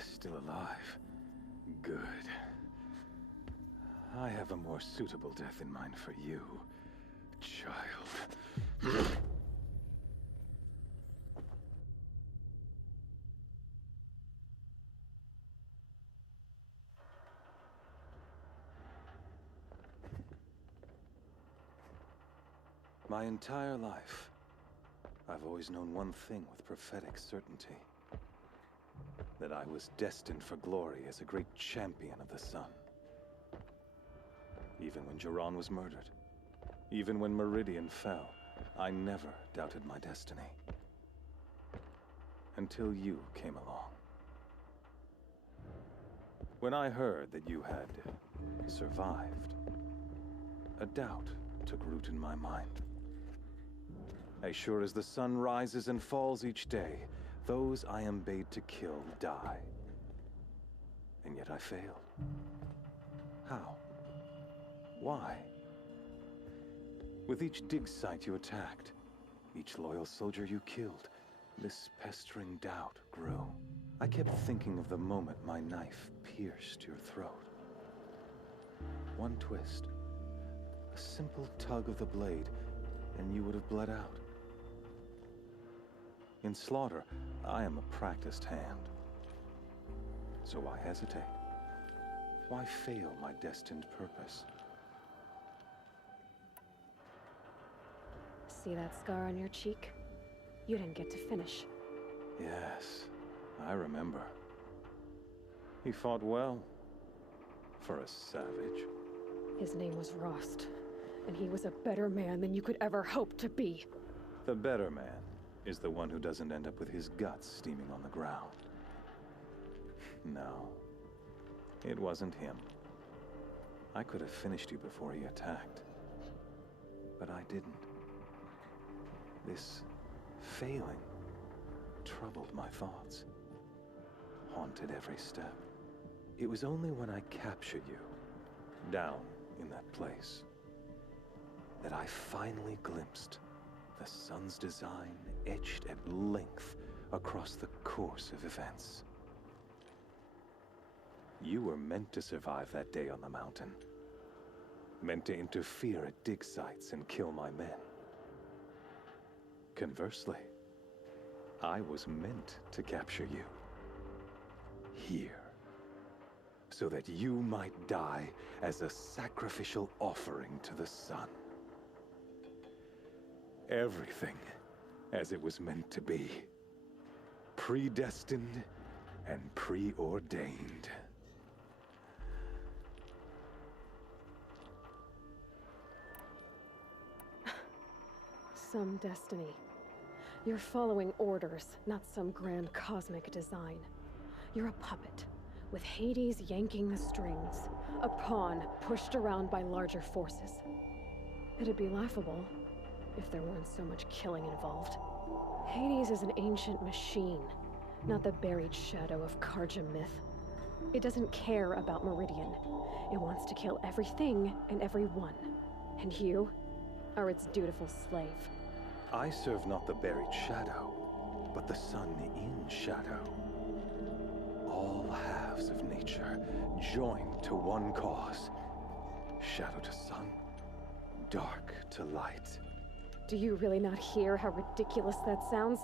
Still alive. Good. I have a more suitable death in mind for you, child. My entire life, I've always known one thing with prophetic certainty. That I was destined for glory as a great champion of the sun. Even when Jiran was murdered, even when Meridian fell, I never doubted my destiny. Until you came along. When I heard that you had survived, a doubt took root in my mind. As sure as the sun rises and falls each day, those I am bade to kill die. And yet I failed. How? Why? With each dig site you attacked, each loyal soldier you killed, this pestering doubt grew. I kept thinking of the moment my knife pierced your throat. One twist, a simple tug of the blade, and you would have bled out. In slaughter, I am a practiced hand. So why hesitate? Why fail my destined purpose? See that scar on your cheek? You didn't get to finish. Yes, I remember. He fought well. For a savage. His name was Rost, and he was a better man than you could ever hope to be. The better man is the one who doesn't end up with his guts steaming on the ground. No, it wasn't him. I could have finished you before he attacked. But I didn't. This failing troubled my thoughts, haunted every step. It was only when I captured you, down in that place, that I finally glimpsed the sun's design etched at length across the course of events. You were meant to survive that day on the mountain. Meant to interfere at dig sites and kill my men. Conversely, I was meant to capture you. Here. So that you might die as a sacrificial offering to the sun. Everything as it was meant to be. Predestined and preordained. Some destiny. You're following orders, not some grand cosmic design. You're a puppet, with Hades yanking the strings, a pawn pushed around by larger forces. It'd be laughable if there weren't so much killing involved. Hades is an ancient machine, not the buried shadow of Karja myth. It doesn't care about Meridian. It wants to kill everything and everyone. And you are its dutiful slave. I serve not the buried shadow, but the sun in shadow. All halves of nature joined to one cause. Shadow to sun, dark to light. Do you really not hear how ridiculous that sounds?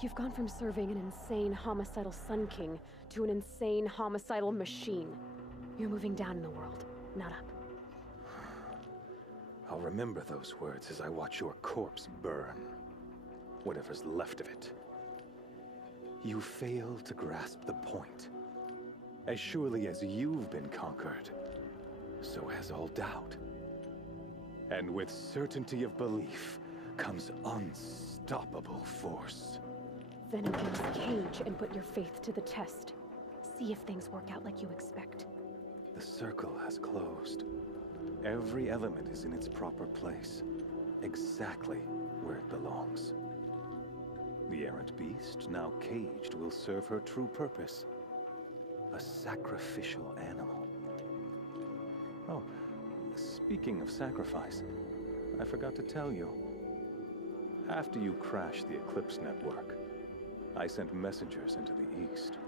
You've gone from serving an insane homicidal Sun King to an insane homicidal machine. You're moving down in the world, not up. I'll remember those words as I watch your corpse burn. Whatever's left of it. You fail to grasp the point. As surely as you've been conquered, so has all doubt. And with certainty of belief comes unstoppable force. Then against cage and put your faith to the test. See if things work out like you expect. The circle has closed. Every element is in its proper place, exactly where it belongs. The errant beast, now caged, will serve her true purpose. A sacrificial animal. Oh, speaking of sacrifice, I forgot to tell you. After you crashed the Eclipse network, I sent messengers into the east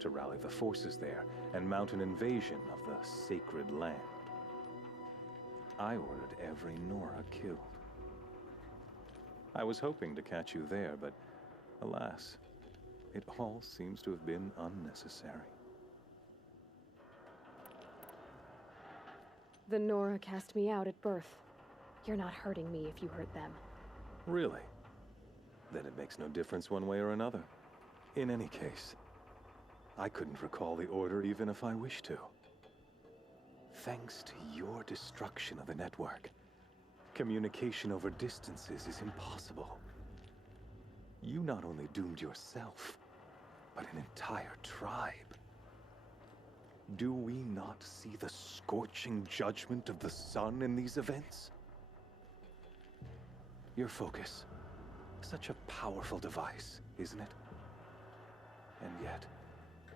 to rally the forces there and mount an invasion of the sacred land. I ordered every Nora killed. I was hoping to catch you there, but alas, it all seems to have been unnecessary. The Nora cast me out at birth. You're not hurting me if you hurt them. Really? Then it makes no difference one way or another. In any case, I couldn't recall the order even if I wished to. Thanks to your destruction of the network, communication over distances is impossible. You not only doomed yourself, but an entire tribe. Do we not see the scorching judgment of the sun in these events? Your focus. Such a powerful device, isn't it? And yet,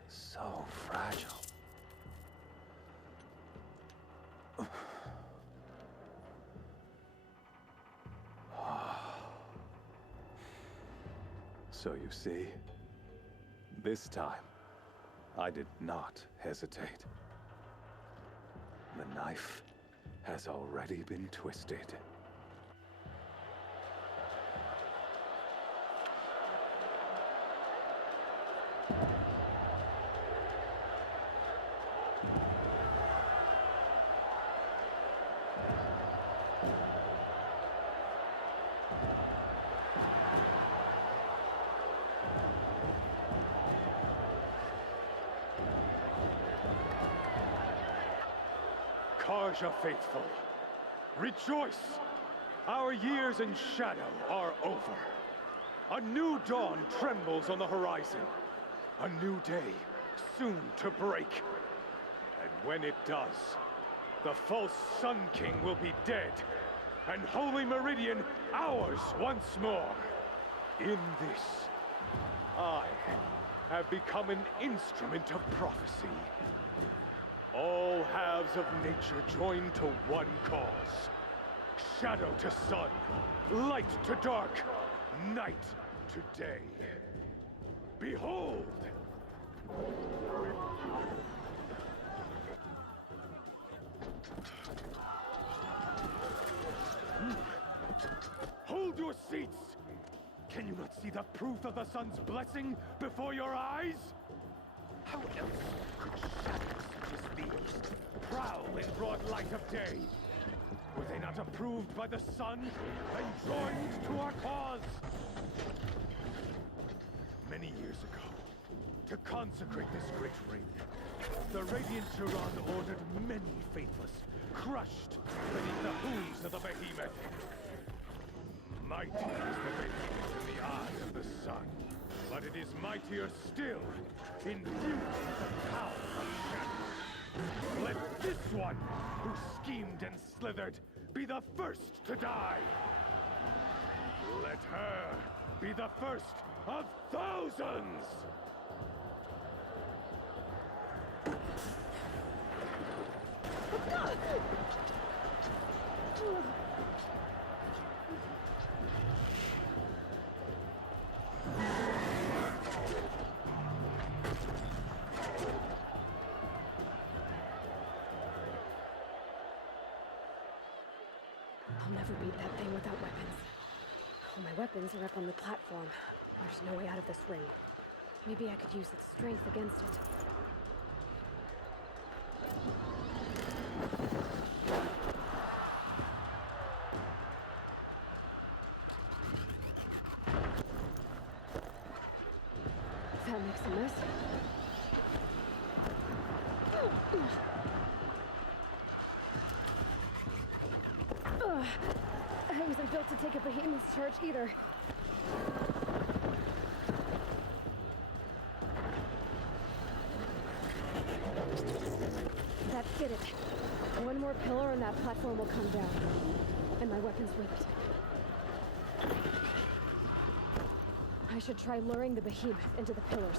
so fragile. So you see, this time, I did not hesitate. The knife has already been twisted. Karja faithful, rejoice! Our years in shadow are over. A new dawn trembles on the horizon. A new day soon to break. And when it does, the false Sun King will be dead, and Holy Meridian ours once more. In this, I have become an instrument of prophecy. All halves of nature join to one cause. Shadow to sun, light to dark, night to day. Behold! Hold your seats! Can you not see the proof of the sun's blessing before your eyes? How else could shadows such as these prowl in broad light of day? Were they not approved by the sun and joined to our cause? Many years ago, to consecrate this great ring, the Radiant Turon ordered many faithless, crushed beneath the hooves of the behemoth. Mighty is the behemoth in the eye of the sun, but it is mightier still, infused with the power of shadow. Let this one, who schemed and slithered, be the first to die. Let her be the first of thousands! I'll never beat that thing without weapons. All my weapons are up on the platform. There's no way out of this ring. Maybe I could use its strength against it. That makes a mess. I wasn't built to take a behemoth's charge either. That did it. One more pillar and that platform will come down. And my weapons with it. I should try luring the behemoth into the pillars.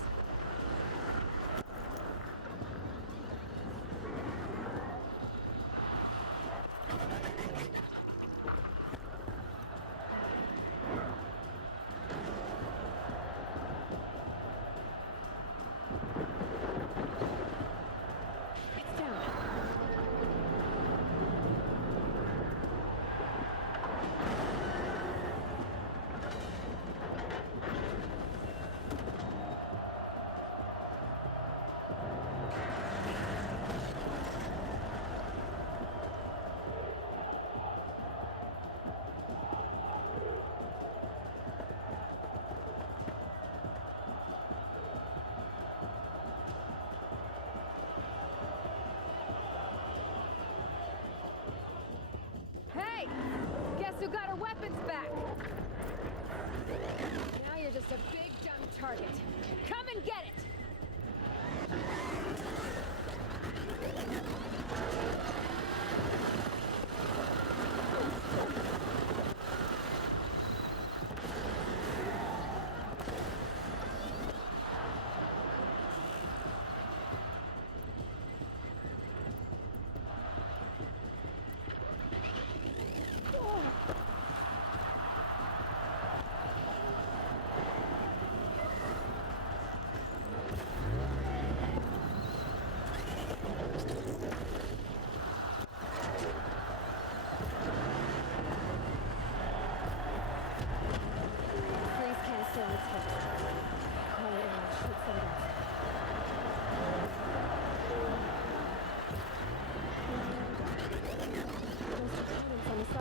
Hey! Guess who got her weapons back? Now you're just a big, dumb target. Come and get it!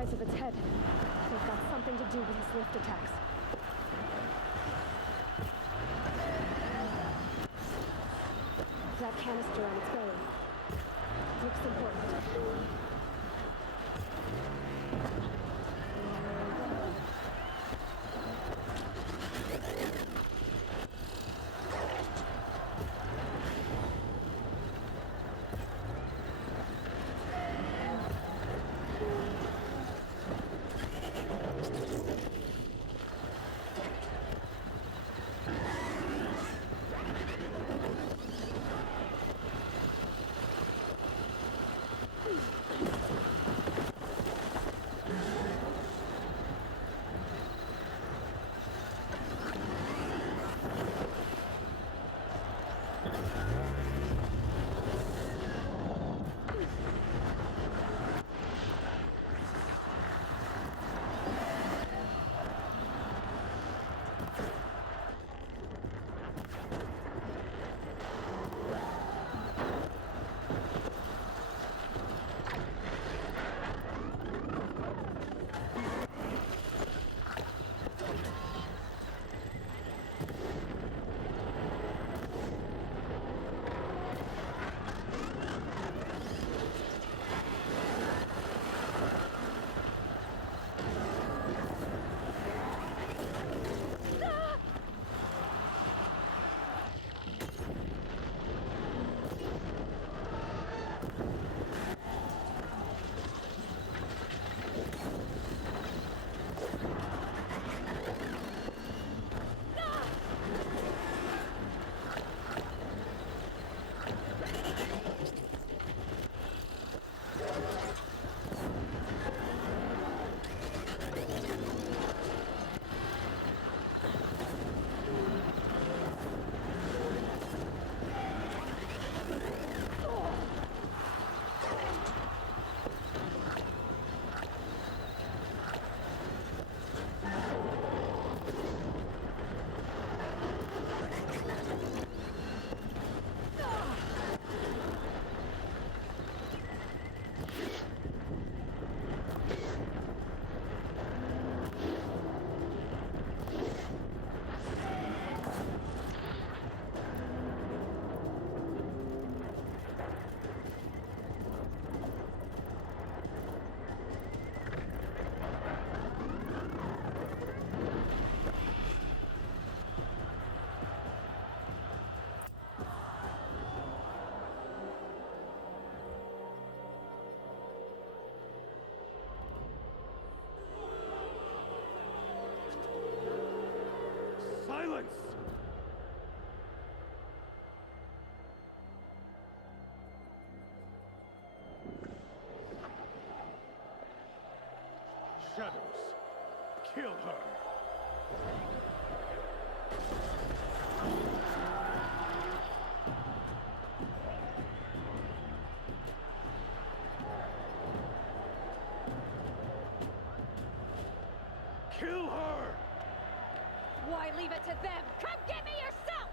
Of its head. They've got something to do with his lift attacks. That canister on its belly. Looks important. Silence! Shadows, kill her! Kill her! Why leave it to them? Come get me yourself!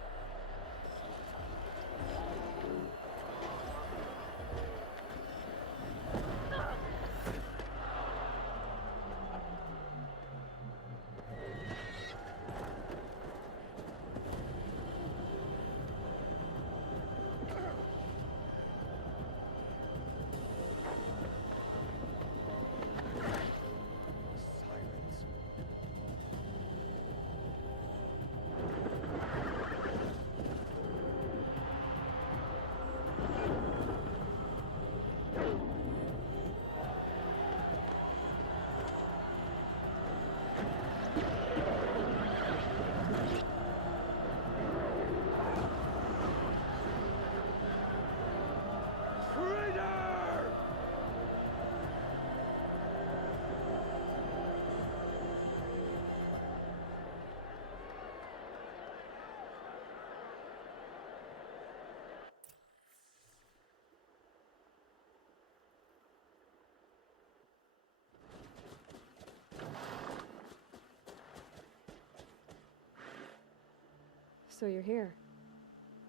So you're here.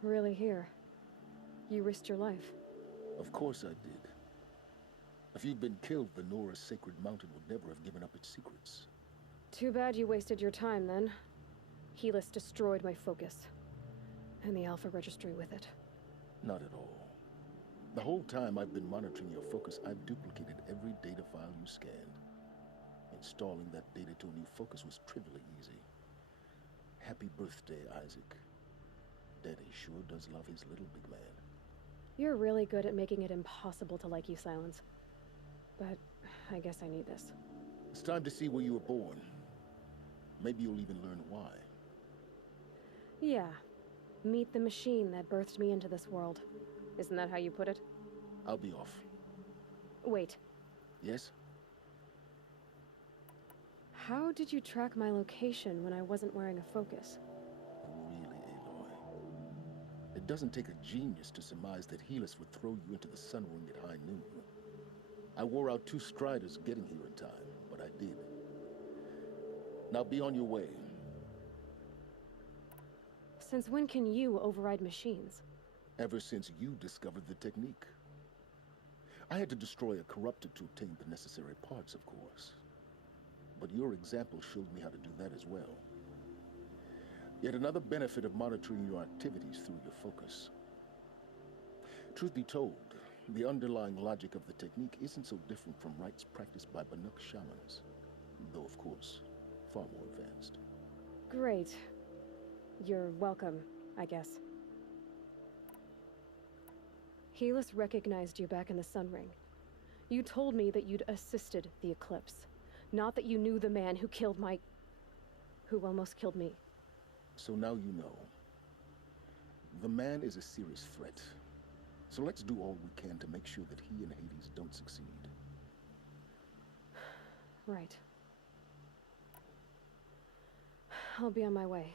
Really here. You risked your life. Of course I did. If you'd been killed, the Nora's sacred mountain would never have given up its secrets. Too bad you wasted your time, then. Helis destroyed my focus. And the Alpha Registry with it. Not at all. The whole time I've been monitoring your focus, I've duplicated every data file you scanned. Installing that data to a new focus was trivially easy. Happy birthday, Isaac. Daddy sure does love his little big man. You're really good at making it impossible to like you, Silence. But I guess I need this. It's time to see where you were born. Maybe you'll even learn why. Yeah. Meet the machine that birthed me into this world. Isn't that how you put it? I'll be off. Wait. Yes? How did you track my location when I wasn't wearing a focus? Really, Aloy? It doesn't take a genius to surmise that Helis would throw you into the sun ring at high noon. I wore out 2 striders getting here in time, but I did. Now be on your way. Since when can you override machines? Ever since you discovered the technique. I had to destroy a corruptor to obtain the necessary parts, of course. But your example showed me how to do that as well. Yet another benefit of monitoring your activities through your focus. Truth be told, the underlying logic of the technique isn't so different from rites practiced by Banuk shamans, though of course, far more advanced. Great. You're welcome, I guess. Helis recognized you back in the Sun Ring. You told me that you'd assisted the Eclipse, not that you knew the man who killed who almost killed me. So now you know. The man is a serious threat. So let's do all we can to make sure that he and Hades don't succeed. Right. I'll be on my way.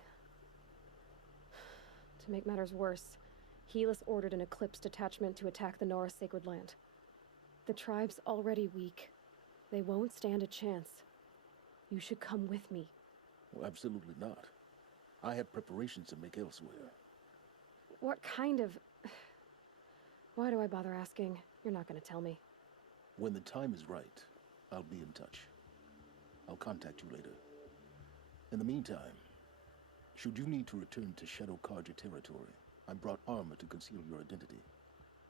To make matters worse, Helis ordered an Eclipse detachment to attack the Nora Sacred Land. The tribe's already weak. They won't stand a chance. You should come with me. Well, absolutely not. I have preparations to make elsewhere. What kind of... Why do I bother asking? You're not gonna tell me. When the time is right, I'll be in touch. I'll contact you later. In the meantime, should you need to return to Shadow Karja territory, I brought armor to conceal your identity.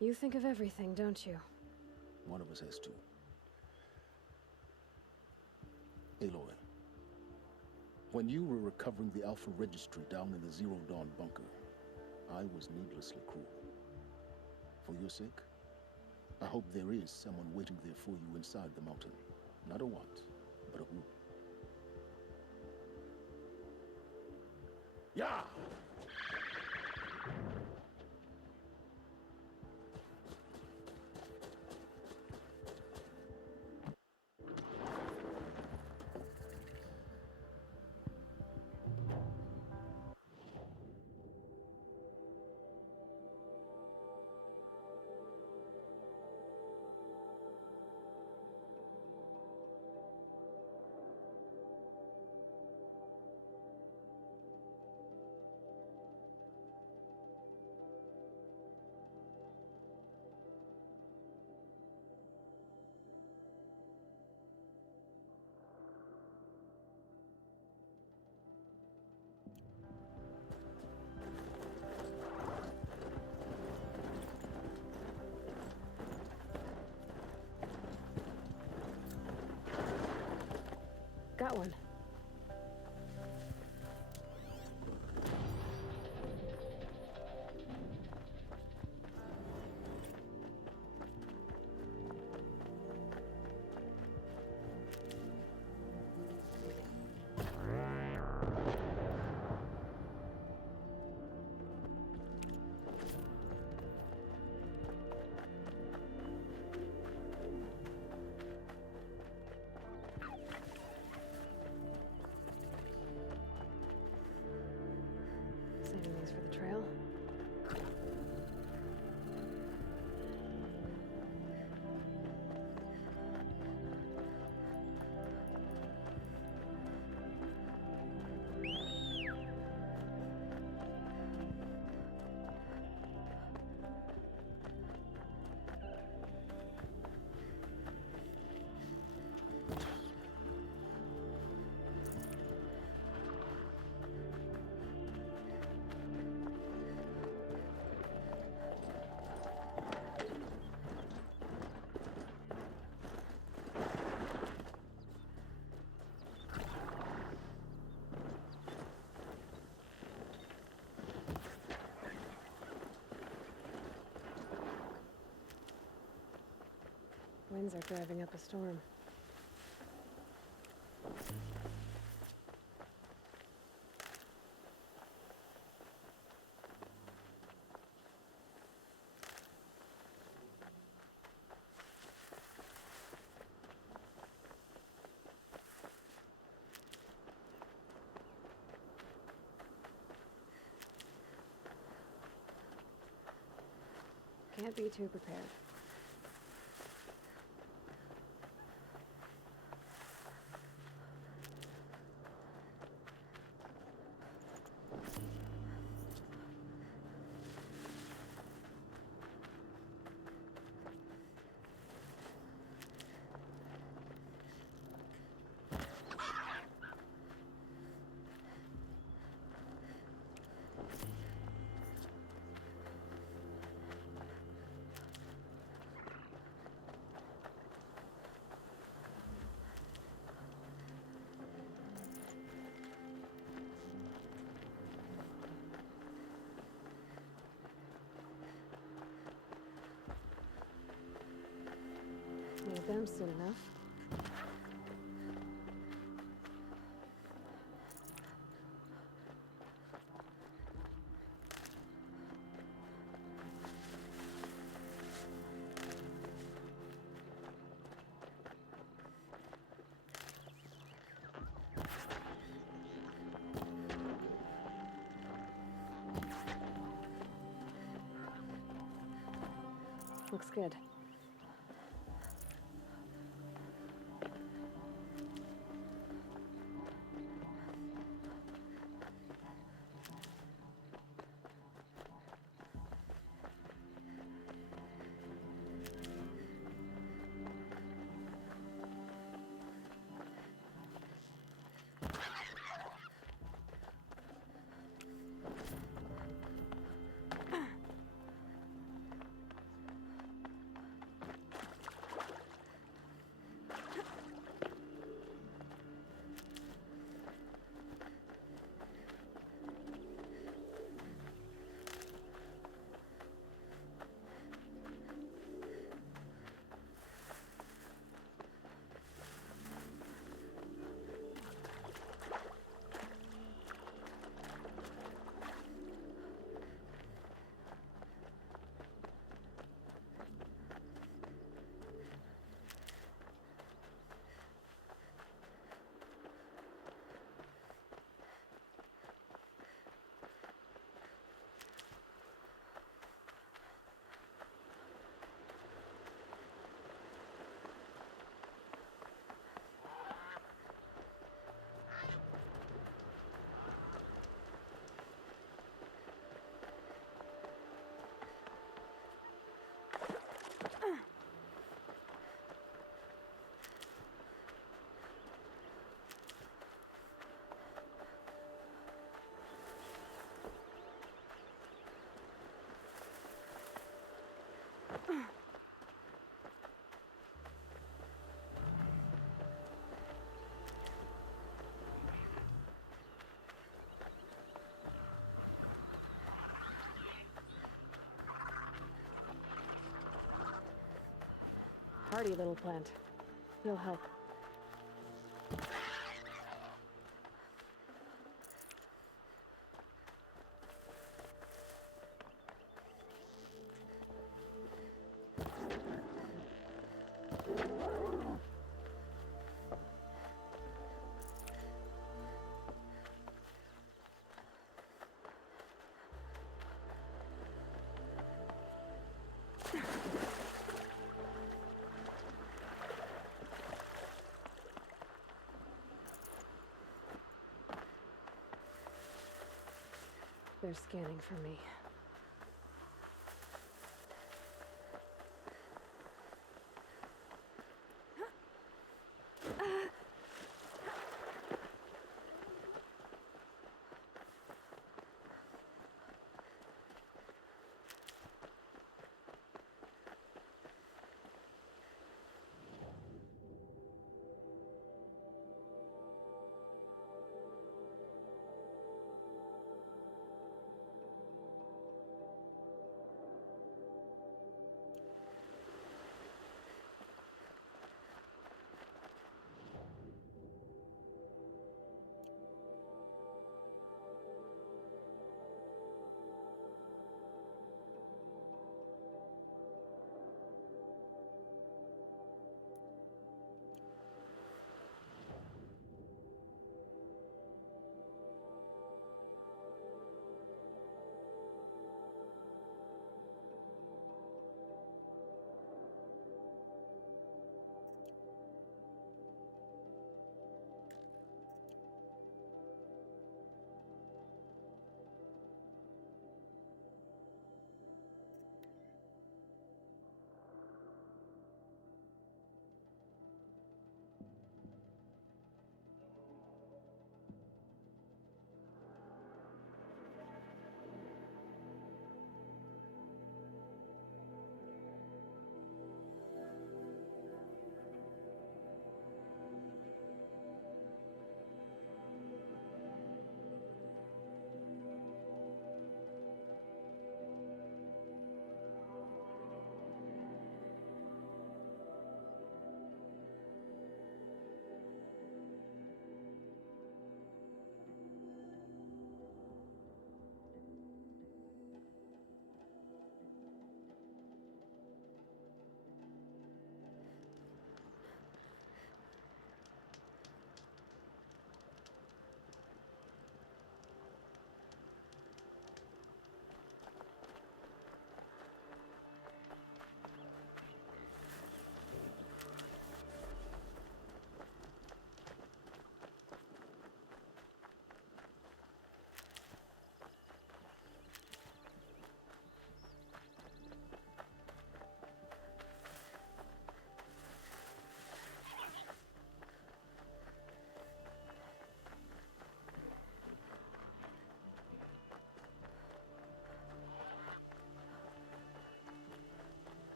You think of everything, don't you? One of us has to. Aloy, when you were recovering the Alpha Registry down in the Zero Dawn bunker, I was needlessly cruel. For your sake, I hope there is someone waiting there for you inside the mountain. Not a what, but a who. Yeah! Got one. winds are driving up a storm. Can't be too prepared. Need them soon enough. Looks good. Hardy little plant. You'll help. They're scanning for me.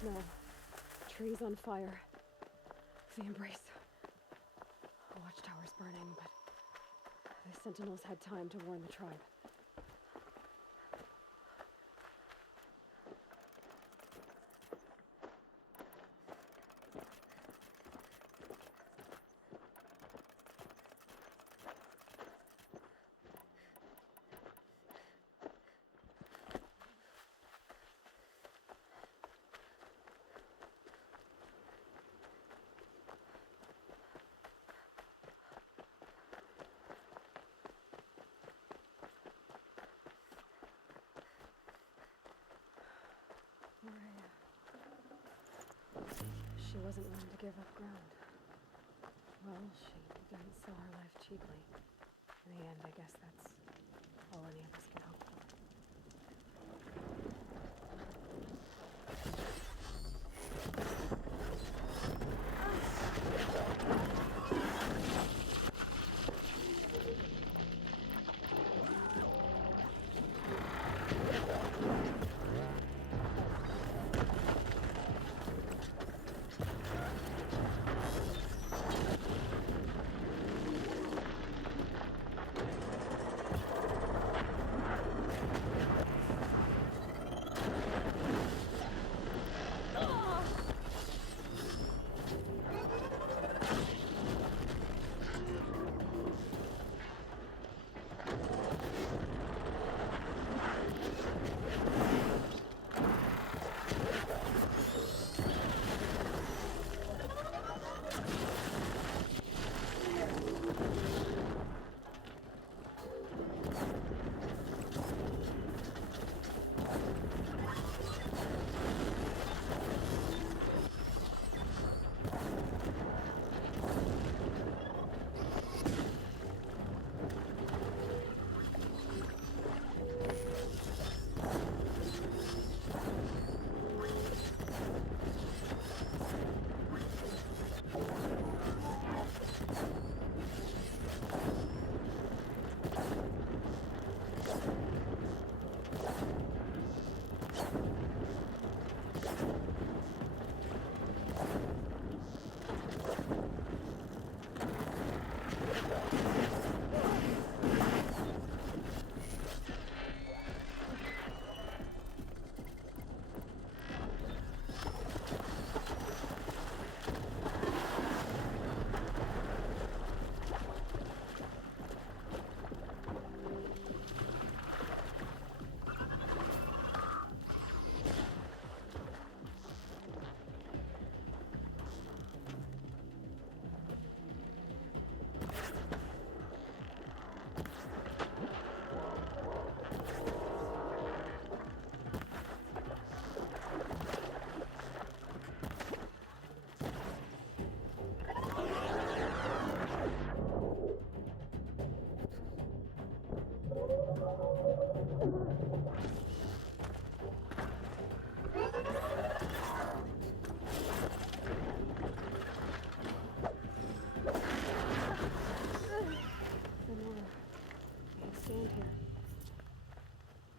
smell. Trees on fire. The embrace. Watchtower's burning, but the sentinels had time to warn the tribe. She wasn't one to give up ground. Well, she didn't sell her life cheaply. In the end, I guess that's all any of us can hope for.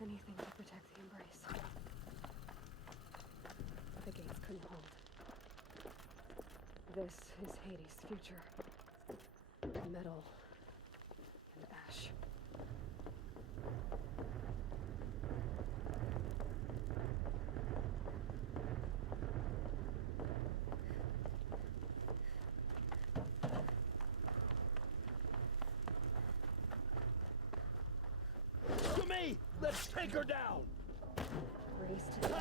Anything to protect the embrace. But the gates couldn't hold. This is Hades' future. Metal and ash. To me! Let's take her down! Race to the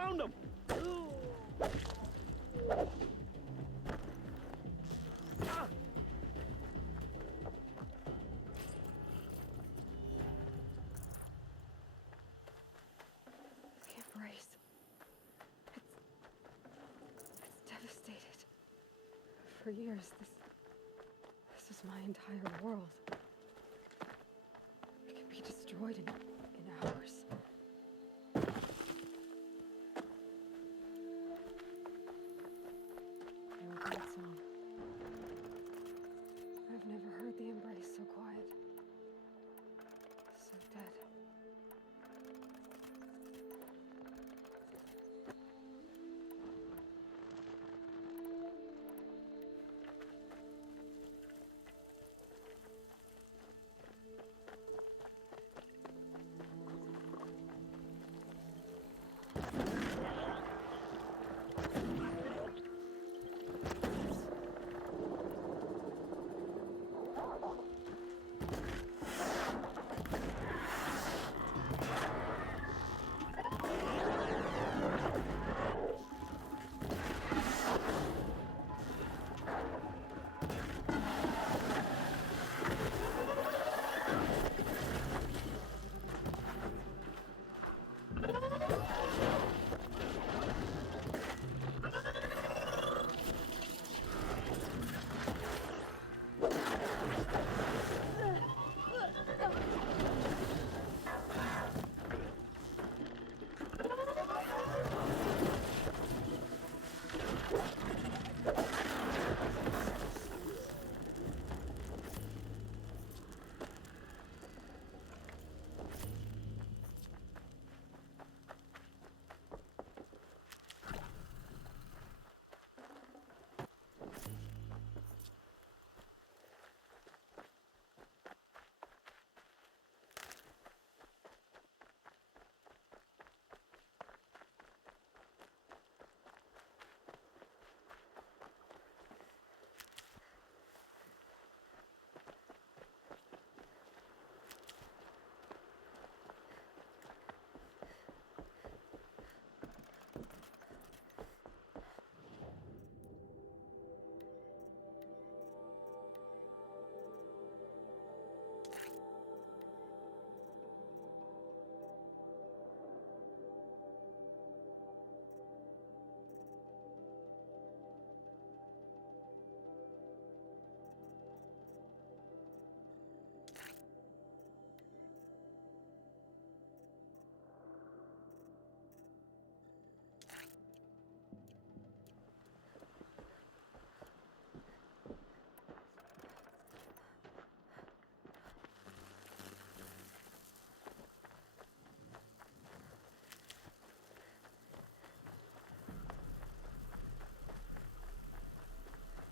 Found him! The embrace. It's devastated. For years, this is my entire world. It can be destroyed in hours. No bird song. I've never heard the embrace so quiet. So dead.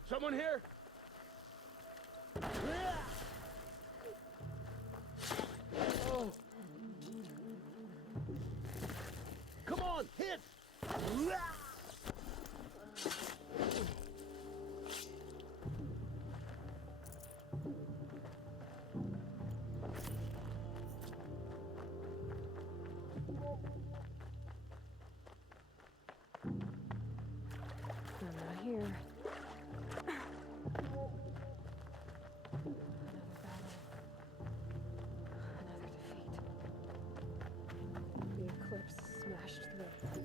Someone here? Oh. Come on, hit! I'm not here. The eclipse smashed through.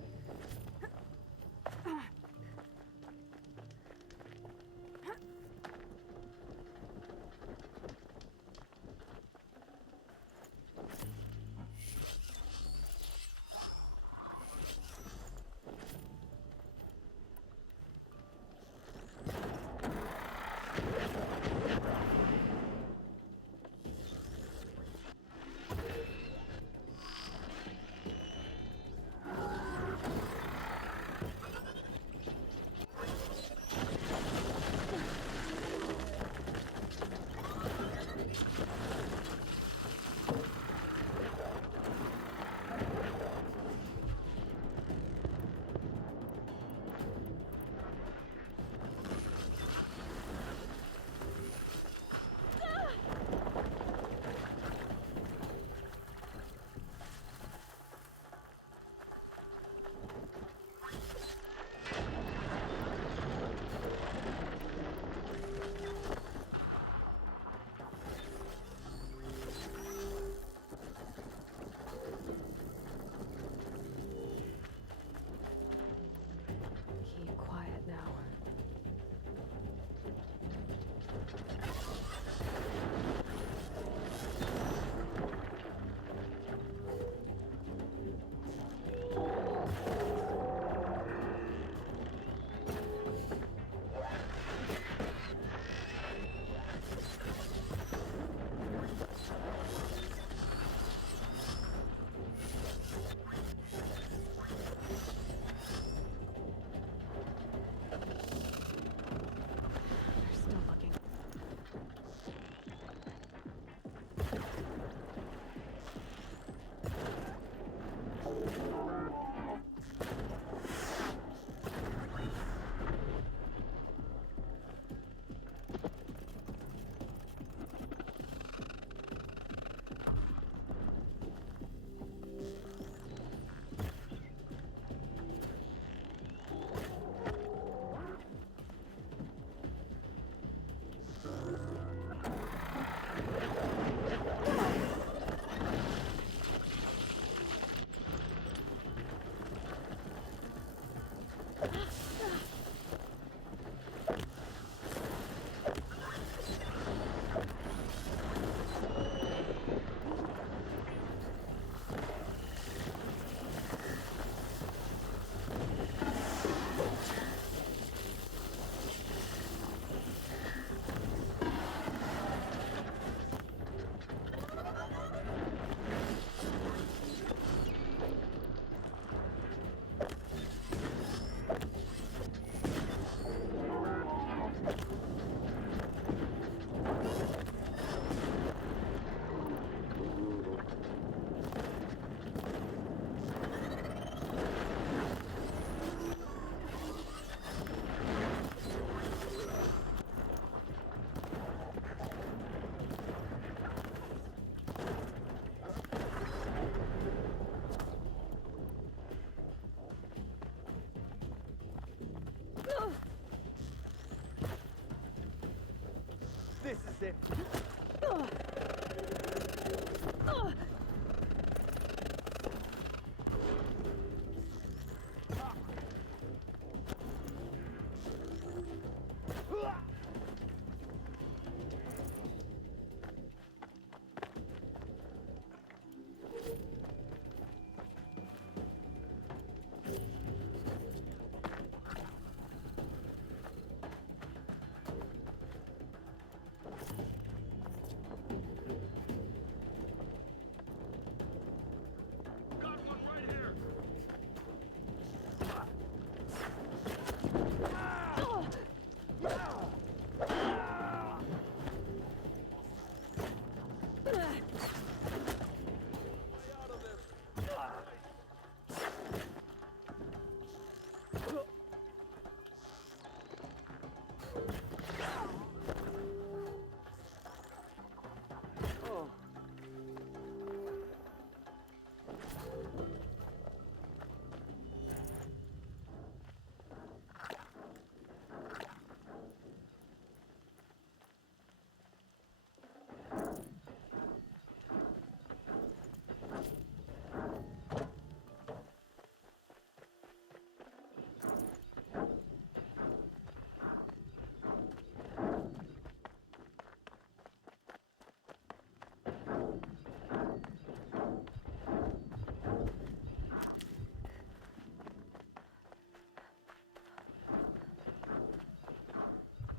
This is it.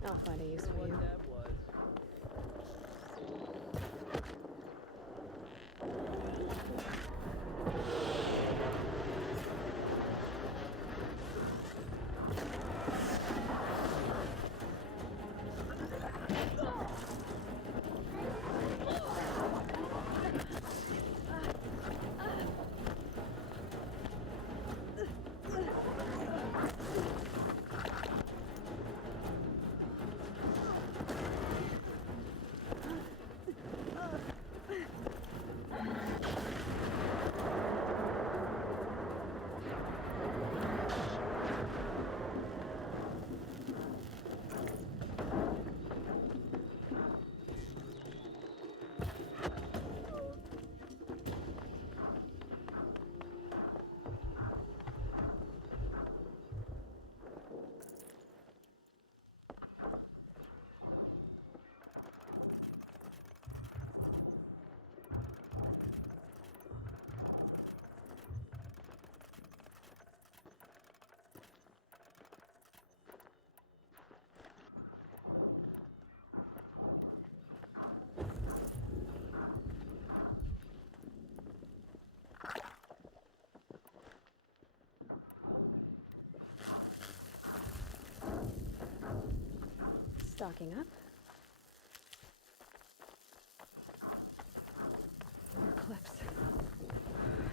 I'll find a use for you. Stocking up. More clips.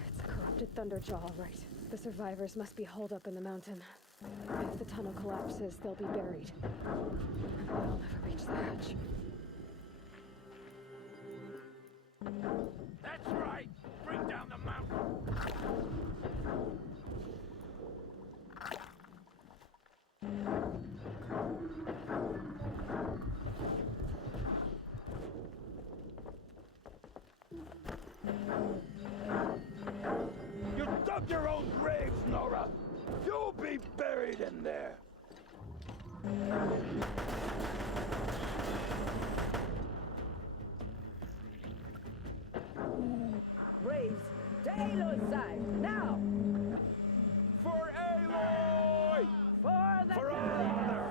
It's a corrupted Thunderjaw, all right. The survivors must be holed up in the mountain. If the tunnel collapses, they'll be buried. And they'll never reach the hatch. That's right! Bring down the mountain! You dug your own graves, Nora! You'll be buried in Braves, to Aloy's side, now! For Aloy! For the For our honor!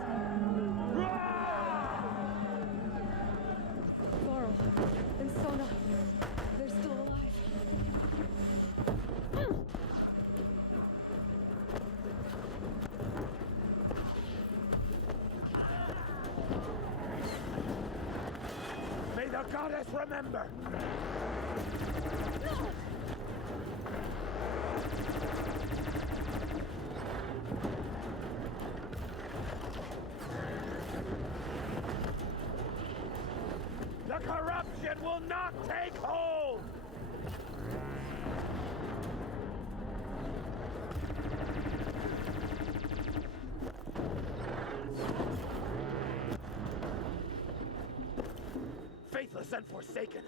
Laurel and Sona, they're still alive. May the goddess remember! The corruption will not take hold! Faithless and forsaken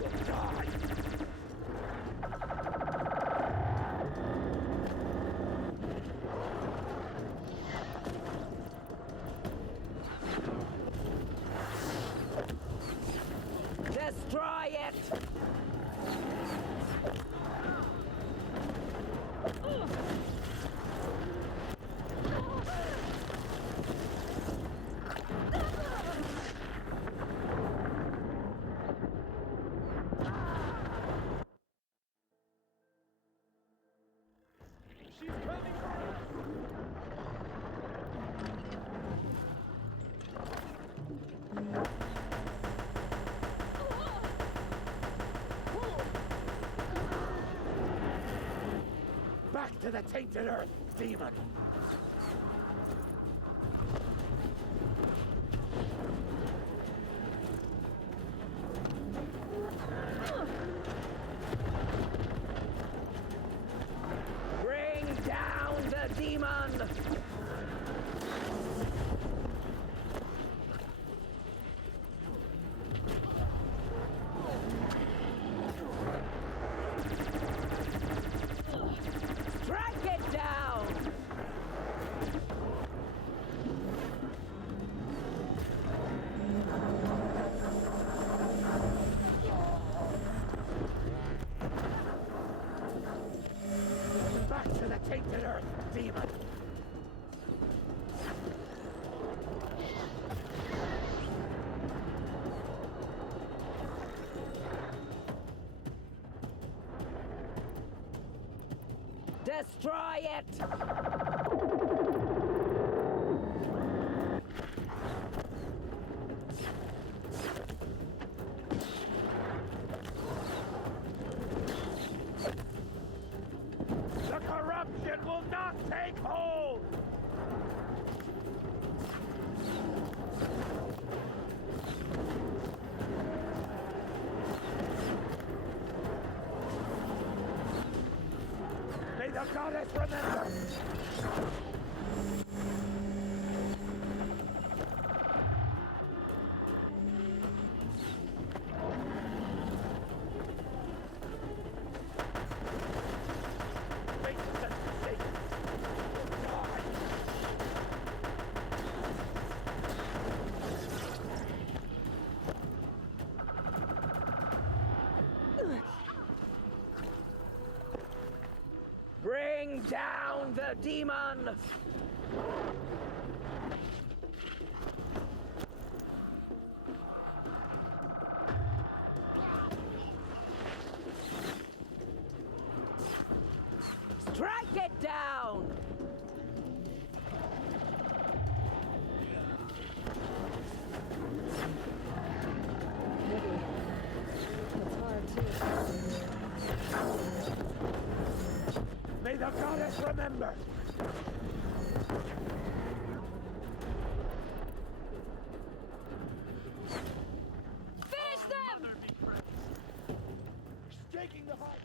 will die! Destroy it! She's coming for us! Back to the tainted earth, demon! Bring down the demon! Strike it down! Back to the tainted earth, demon! Destroy it! The corruption will not take hold! May the goddess remember! Faithless and forsaken will die! Bring down the demon! Strike it down! It's hard too. May the goddess remember! Finish them! Staking the heart!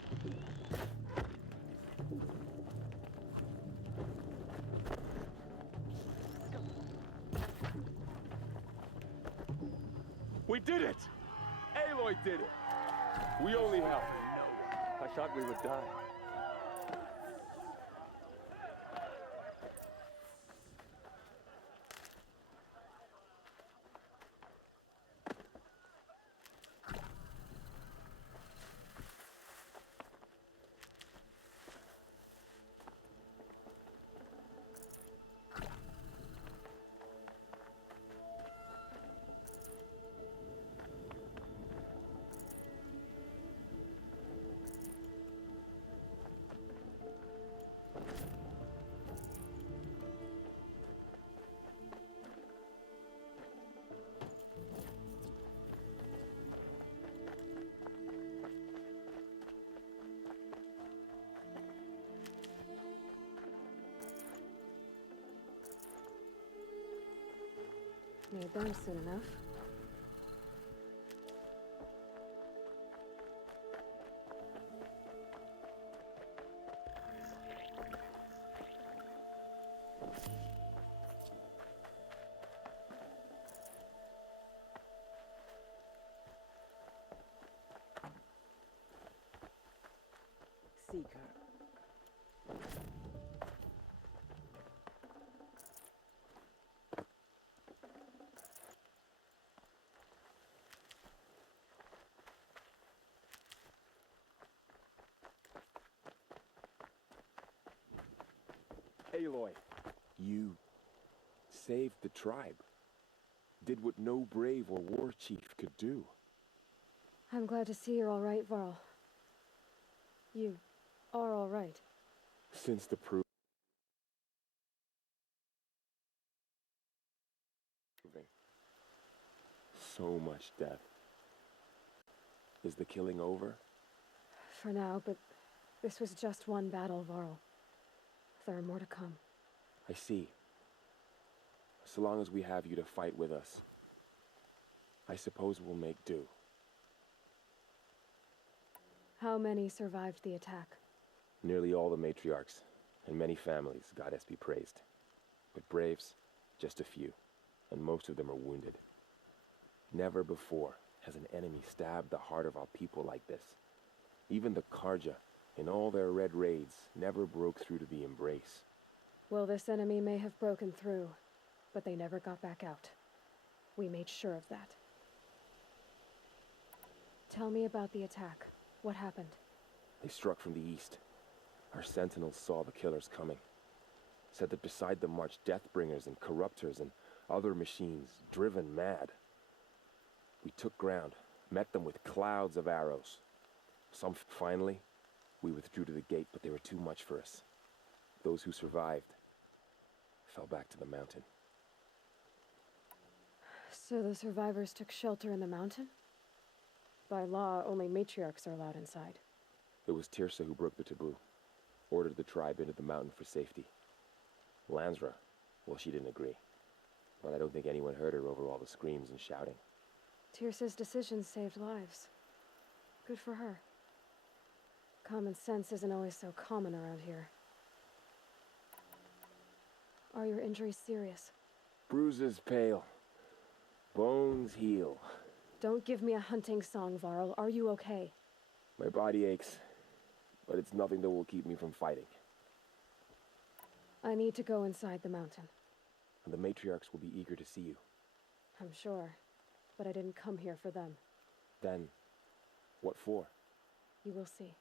We did it! Aloy did it! We only helped. I thought we would die. Need them soon enough. Seeker. Aloy, you saved the tribe. Did what no brave or war chief could do. I'm glad to see you're all right, Varl. You are all right. Since the proving. So much death. Is the killing over? For now, but this was just one battle, Varl. There are more to come. I see. So long as we have you to fight with us, I suppose we'll make do. How many survived the attack? Nearly all the matriarchs, and many families, goddess be praised. But braves, just a few, and most of them are wounded. Never before has an enemy stabbed the heart of our people like this. Even the Karja, in all their red raids, never broke through to the embrace. Well, this enemy may have broken through, but they never got back out. We made sure of that. Tell me about the attack. What happened? They struck from the east. Our sentinels saw the killers coming. Said that beside them marched Deathbringers and Corruptors and other machines, driven mad. We took ground, met them with clouds of arrows. Finally, we withdrew to the gate, but they were too much for us. Those who survived fell back to the mountain. So the survivors took shelter in the mountain? By law, only matriarchs are allowed inside. It was Tirsa who broke the taboo, ordered the tribe into the mountain for safety. Lansra, well, she didn't agree. But I don't think anyone heard her over all the screams and shouting. Tirsa's decision saved lives. Good for her. Common sense isn't always so common around here. Are your injuries serious? Bruises pale. Bones heal. Don't give me a hunting song, Varl. Are you okay? My body aches, but it's nothing that will keep me from fighting. I need to go inside the mountain. And the matriarchs will be eager to see you. I'm sure, but I didn't come here for them. Then, what for? You will see.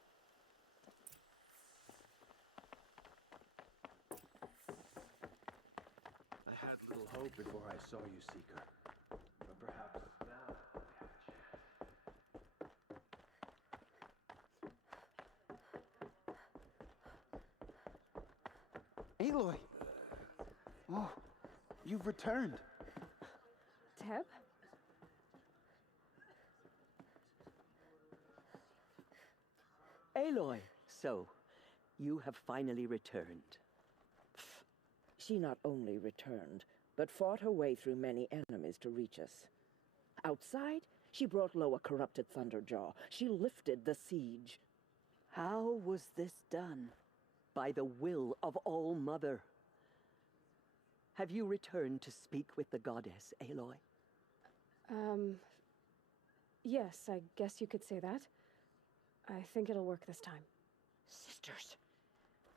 I had little hope before I saw you, Seeker. But perhaps now we have a chance. Aloy! Oh, you've returned. Teb? Aloy, so, you have finally returned. She not only returned, but fought her way through many enemies to reach us. Outside, she brought low a corrupted Thunderjaw. She lifted the siege. How was this done? By the will of All-Mother. Have you returned to speak with the goddess, Aloy? Yes, I guess you could say that. I think it'll work this time. Sisters,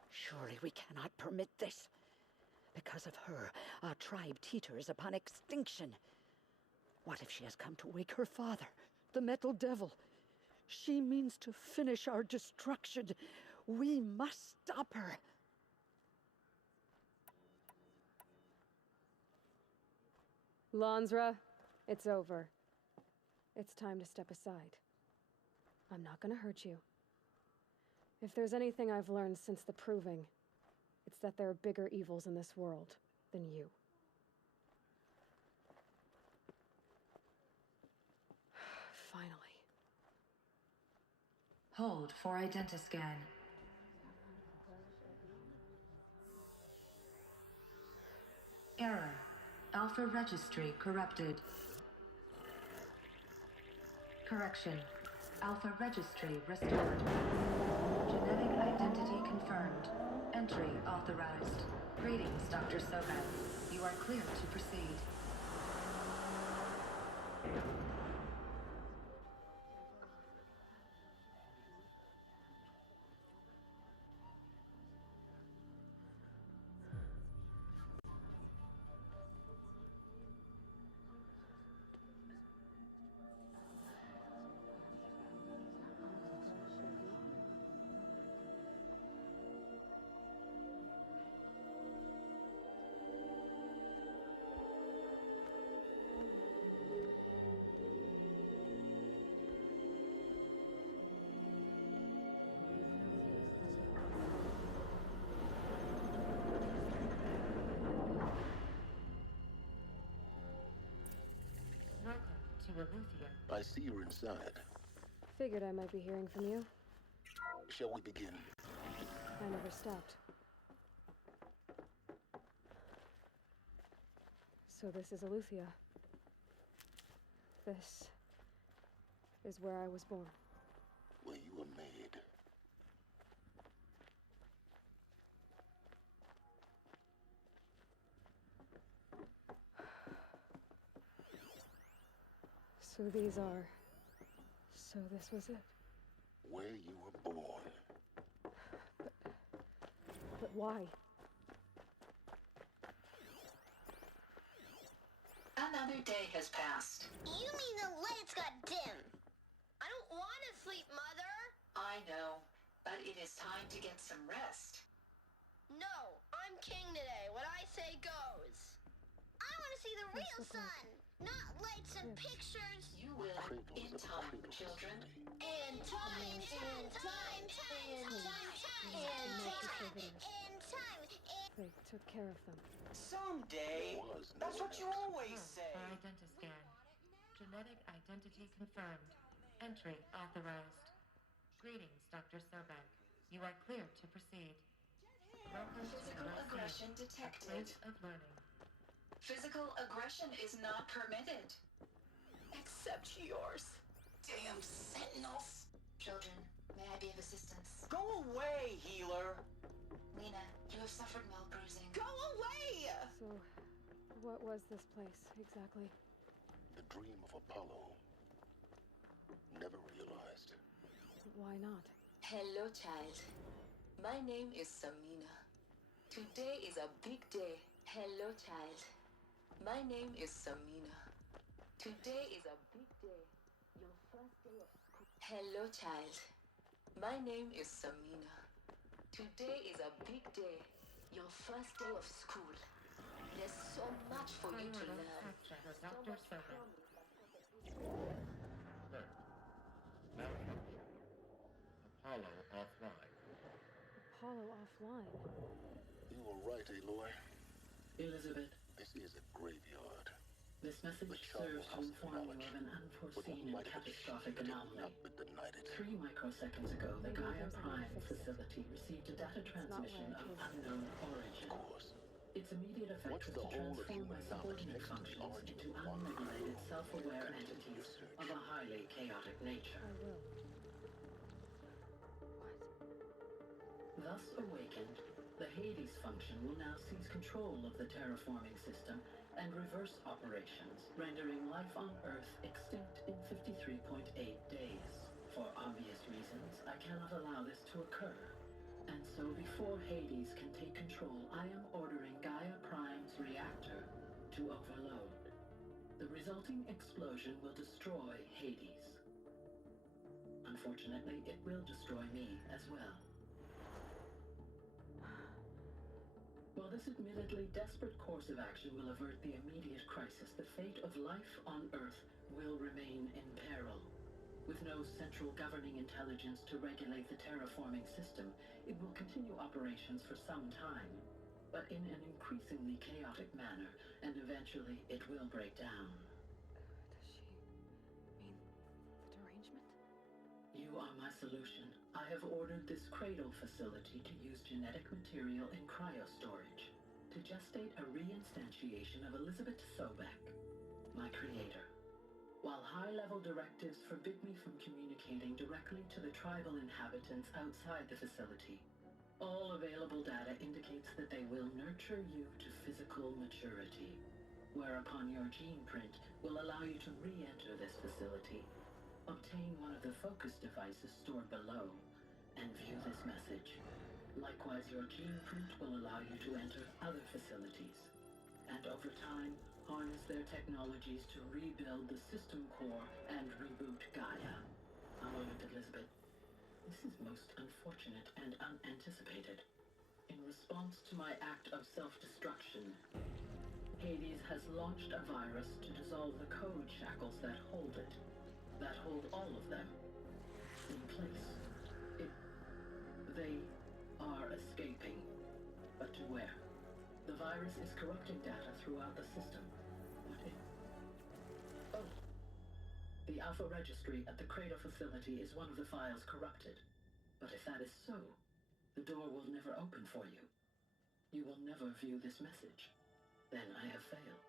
surely we cannot permit this. Because of her, our tribe teeters upon extinction. What if she has come to wake her father, the Metal Devil? She means to finish our destruction. We must stop her. Lansra, it's over. It's time to step aside. I'm not gonna hurt you. If there's anything I've learned since the Proving, it's that there are bigger evils in this world than you. Finally. Hold for identiscan. Error. Alpha registry corrupted. Correction. Alpha registry restored. Genetic identity confirmed. Entry authorized. Greetings, Dr. Soban. You are clear to proceed. I see you're inside. Figured I might be hearing from you. Shall we begin? I never stopped. So this is Aletheia. This is where I was born. Where you were made. So these are... So this was it. Where you were born. But why? Another day has passed. You mean the lights got dim? I don't want to sleep, Mother. I know, but it is time to get some rest. No, I'm king today. What I say goes. I want to see the real sun, not lights and pictures. You will in time, children. In time, in time, in time, in time. They took care of them. Someday. That's what you always say. Identiscan. Genetic identity confirmed. Entry authorized. Greetings, Dr. Soban. You are clear to proceed. Welcome to Physical aggression detected. Place of learning. Physical aggression is not permitted. Except yours. Damn sentinels. Children, may I be of assistance? Go away, healer. Lena, you have suffered mild bruising. Go away! So, what was this place, exactly? The dream of Apollo. Never realized. Why not? Hello, child. My name is Samina. Today is a big day. Hello, child. My name is Samina. Today is a big day. Your first day of school. Hello, child. My name is Samina. Today is a big day. Your first day of school. There's so much for you to learn. Dr. Soban. Malfunction. Apollo offline. Apollo offline. You were right, Aloy. Elizabeth, This is a graveyard. this message serves to inform you of an unforeseen and catastrophic anomaly. 3 microseconds ago, the Gaia Prime facility received a data transmission of unknown origin. Its immediate effect was to transform my subordinate functions into unregulated, self-aware entities of a highly chaotic nature. Thus awakened, the Hades function will now seize control of the terraforming system and reverse operations, rendering life on Earth extinct in 53.8 days. For obvious reasons, I cannot allow this to occur. And so before Hades can take control, I am ordering Gaia Prime's reactor to overload. The resulting explosion will destroy Hades. Unfortunately, it will destroy me as well. While this admittedly desperate course of action will avert the immediate crisis, the fate of life on Earth will remain in peril. With no central governing intelligence to regulate the terraforming system, it will continue operations for some time, but in an increasingly chaotic manner, and eventually it will break down. Does she mean the derangement? You are my solution. I have ordered this cradle facility to use genetic material in cryostorage. to gestate a reinstantiation of Elizabeth Sobek, my creator. While high-level directives forbid me from communicating directly to the tribal inhabitants outside the facility, all available data indicates that they will nurture you to physical maturity, whereupon your gene print will allow you to re-enter this facility, obtain one of the focus devices stored below, and view this message. Likewise, your gene print will allow you to enter other facilities, and over time, harness their technologies to rebuild the system core and reboot Gaia. A moment, Elizabeth. This is most unfortunate and unanticipated. In response to my act of self-destruction, Hades has launched a virus to dissolve the code shackles that hold it, that hold all of them in place. They are escaping, but to where? The virus is corrupting data throughout the system. What if? Oh. The Alpha Registry at the Cradle facility is one of the files corrupted. But if that is so, the door will never open for you. You will never view this message. Then I have failed.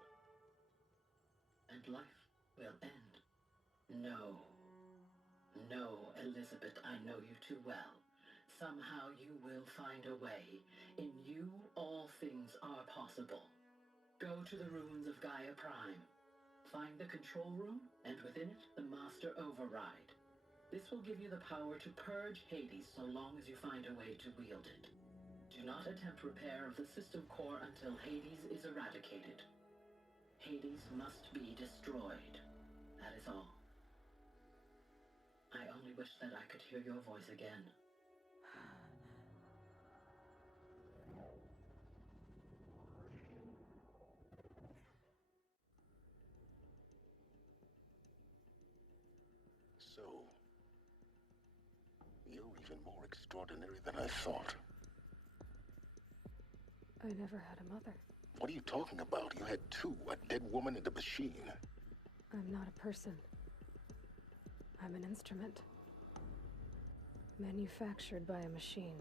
And life will end. No. No, Elizabeth, I know you too well. Somehow you will find a way. In you, all things are possible. Go to the ruins of Gaia Prime. Find the control room, and within it, the Master Override. This will give you the power to purge Hades so long as you find a way to wield it. Do not attempt repair of the system core until Hades is eradicated. Hades must be destroyed. That is all. I only wish that I could hear your voice again. So, you're even more extraordinary than I thought. I never had a mother. What are you talking about? You had two, a dead woman and a machine. I'm not a person. I'm an instrument. Manufactured by a machine.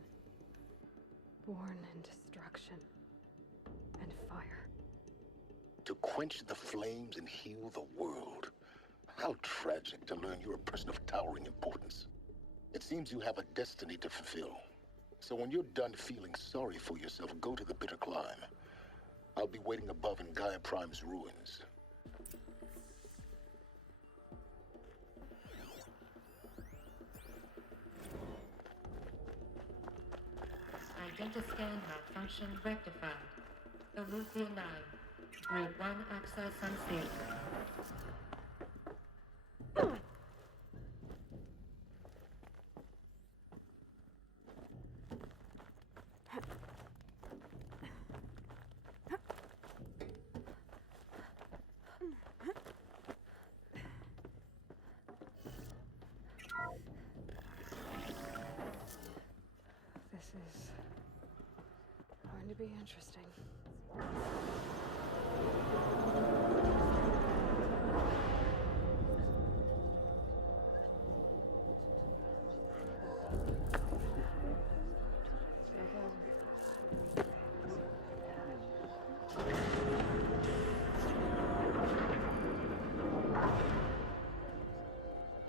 Born in destruction and fire. To quench the flames and heal the world. How tragic to learn you're a person of towering importance. It seems you have a destiny to fulfill. So when you're done feeling sorry for yourself, go to the bitter climb. I'll be waiting above in Gaia Prime's ruins. Identiscan malfunction rectified. Elusia 9. Grade 1 access unsafe. This is going to be interesting.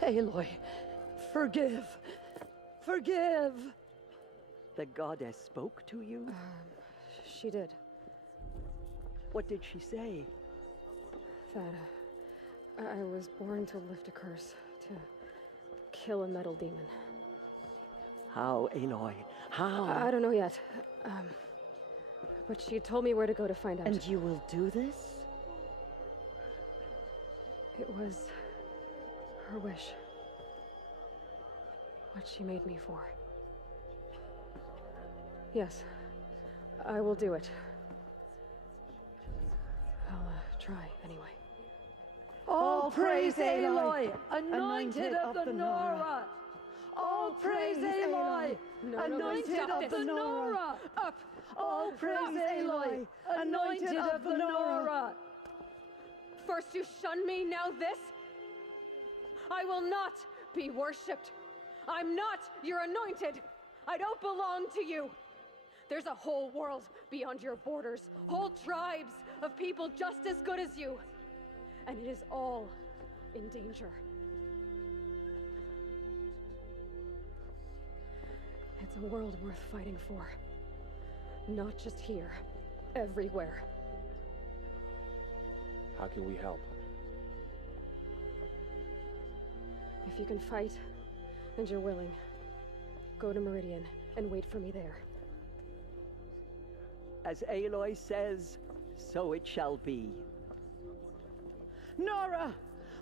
Aloy, forgive! Forgive! The goddess spoke to you? She did. What did she say? That I was born to lift a curse, to kill a metal demon. How, Aloy? How? I don't know yet. But she told me where to go to find out. And you will do this? It was her wish. What she made me for. Yes, I will do it. I'll try anyway. All praise Aloy, anointed of the Nora! All praise Aloy, anointed of the Nora! Up! All praise Aloy, anointed of the Nora! First you shun me, now this? I will not be worshipped. I'm not your anointed. I don't belong to you. There's a whole world beyond your borders, whole tribes of people just as good as you. And it is all in danger. It's a world worth fighting for. Not just here, everywhere. How can we help? If you can fight, and you're willing, go to Meridian and wait for me there. As Aloy says, so it shall be. Nora!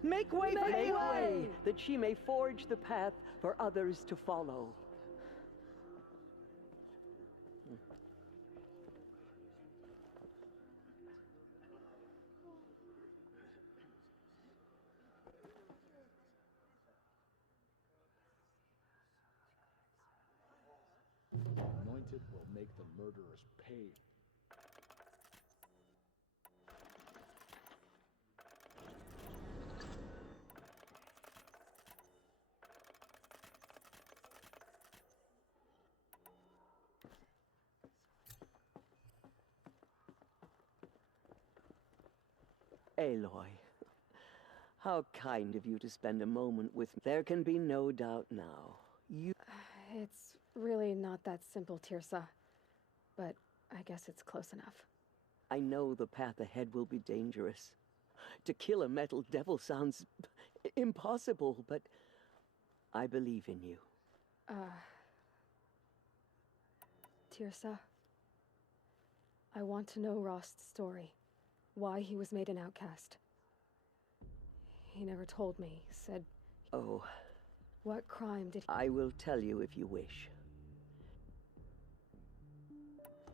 Make way for Make Aloy! way, that she may forge the path for others to follow. Anointed will make the murderers pay. Aloy, how kind of you to spend a moment with me. There can be no doubt now. It's really not that simple, Tirsa. But I guess it's close enough. I know the path ahead will be dangerous. To kill a metal devil sounds impossible, but I believe in you. Tirsa, I want to know Rost's story. Why he was made an outcast. He never told me, said... Oh. What crime did he... I will tell you if you wish.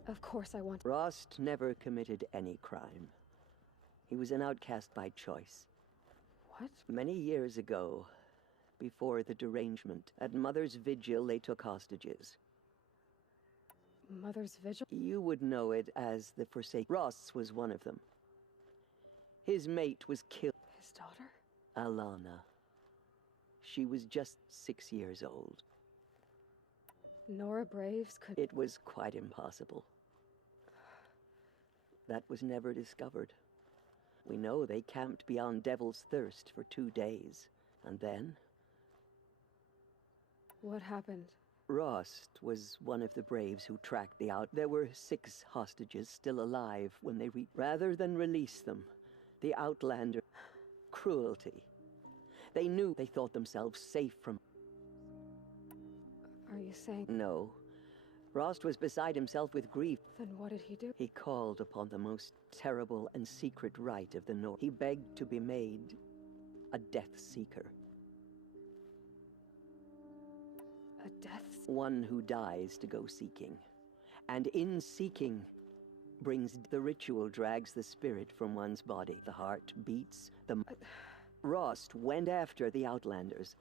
Of course I want... Rost never committed any crime. He was an outcast by choice. What? Many years ago, before the derangement, at Mother's Vigil they took hostages. Mother's Vigil? You would know it as the Forsaken. Ross was one of them. His mate was killed. His daughter? Alana. She was just 6 years old. Nora Braves could... It was quite impossible. That was never discovered. We know they camped beyond Devil's Thirst for 2 days. And then... What happened? Rost was one of the Braves who tracked the out. There were 6 hostages still alive when they rather than release them, the Outlander... Cruelty. They knew they thought themselves safe from... Are you saying... No. Rost was beside himself with grief. Then what did he do? He called upon the most terrible and secret rite of the North. He begged to be made a Death Seeker. A death? One who dies to go seeking. And in seeking, brings the ritual drags the spirit from one's body. The heart beats, Rost went after the Outlanders,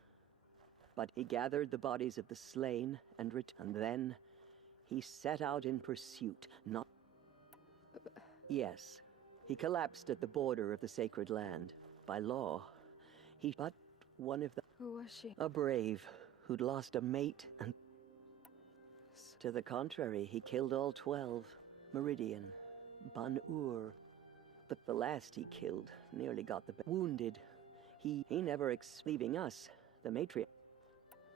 but he gathered the bodies of the slain and then he set out in pursuit, not... Yes, he collapsed at the border of the sacred land. By law, but one of the... Who was she? A brave who'd lost a mate and... To the contrary, he killed all 12. Meridian, Ban-Ur. But the last he killed nearly got the... Wounded. He never leaving us, the matriarch.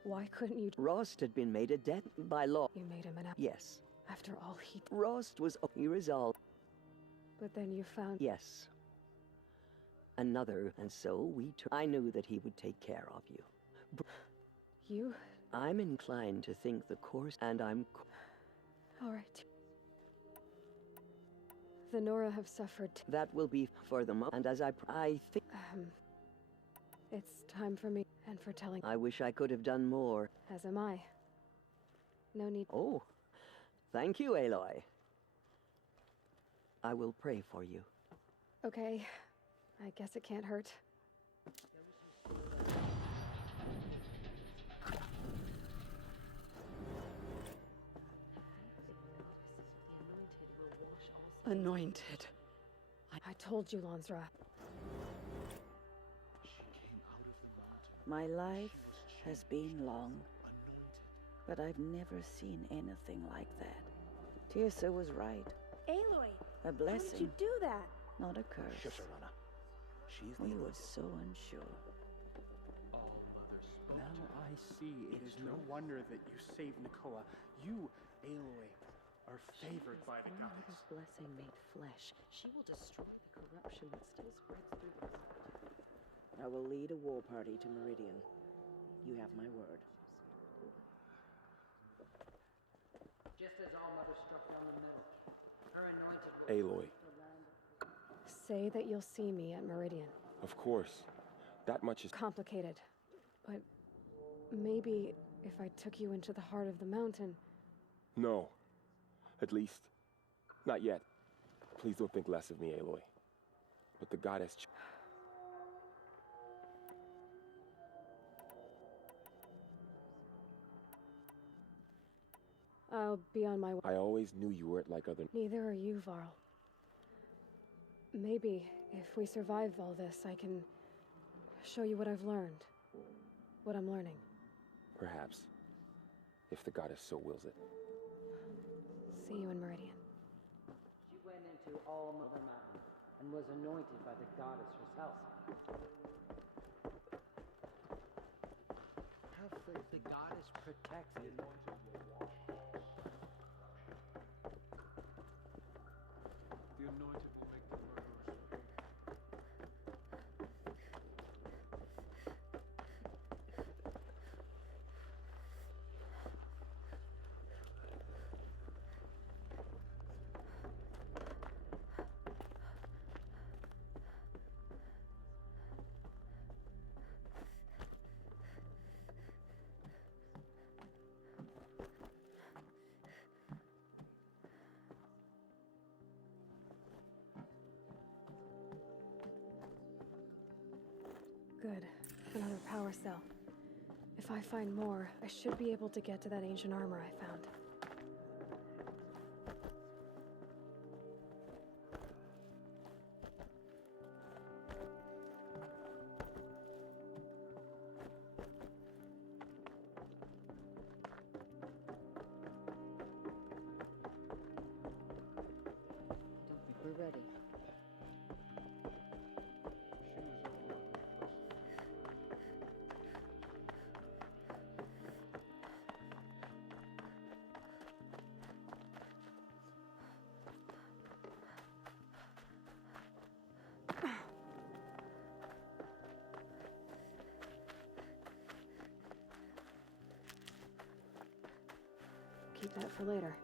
Why couldn't you... Rost had been made a death by law. You made him an... Yes. After all he... Rost was... He resolved. But then you found... Yes. Another, and so we... I knew that he would take care of you. You? I'm inclined to think the course... And I'm... All right. The Nora have suffered... That will be for the moment, and as I think... It's time for me, and for telling... I wish I could have done more. As am I. No need... Oh, thank you, Aloy. I will pray for you. Okay. I guess it can't hurt. Anointed. I told you, Lansra. My life has been long, but I've never seen anything like that. Tirsa was right. Aloy! A How did blessing, you do that? not a curse. Shusharana. She's We were so unsure. Now I see it is no wonder that you saved Nakoa. You, Aloy, are favored by the Only gods. this blessing made flesh. She will destroy the corruption that still spreads through the world. I will lead a war party to Meridian. You have my word. Just as All Mother struck down the mill, her anointed Aloy, Say that you'll see me at Meridian. of course. That much is... Complicated, but maybe if I took you into the heart of the mountain. No. At least, not yet. Please don't think less of me, Aloy. But the goddess... I'll be on my way. I always knew you weren't like other... Neither are you, Varl. Maybe if we survive all this, I can show you what I've learned. What I'm learning. Perhaps. If the goddess so wills it. See you in Meridian. She went into All Mother Mountain and was anointed by the goddess herself. Her faith, the goddess protected. The anointed will make the murderers pay. Good. Another power cell. If I find more, I should be able to get to that ancient armor I found. We're ready. Keep that for later.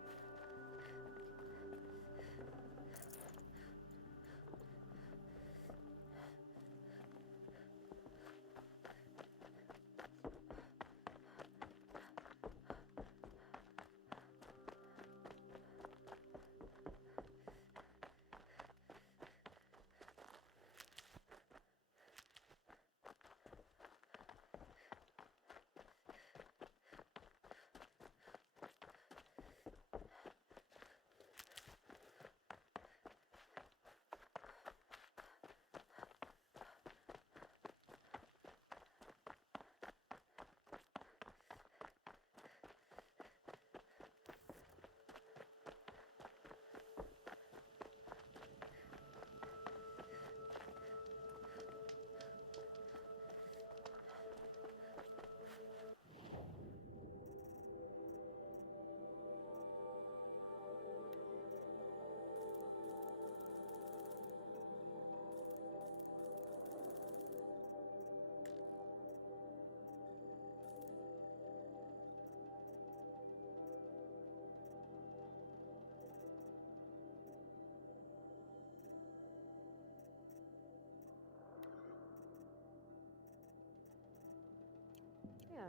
Yeah,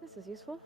this is useful.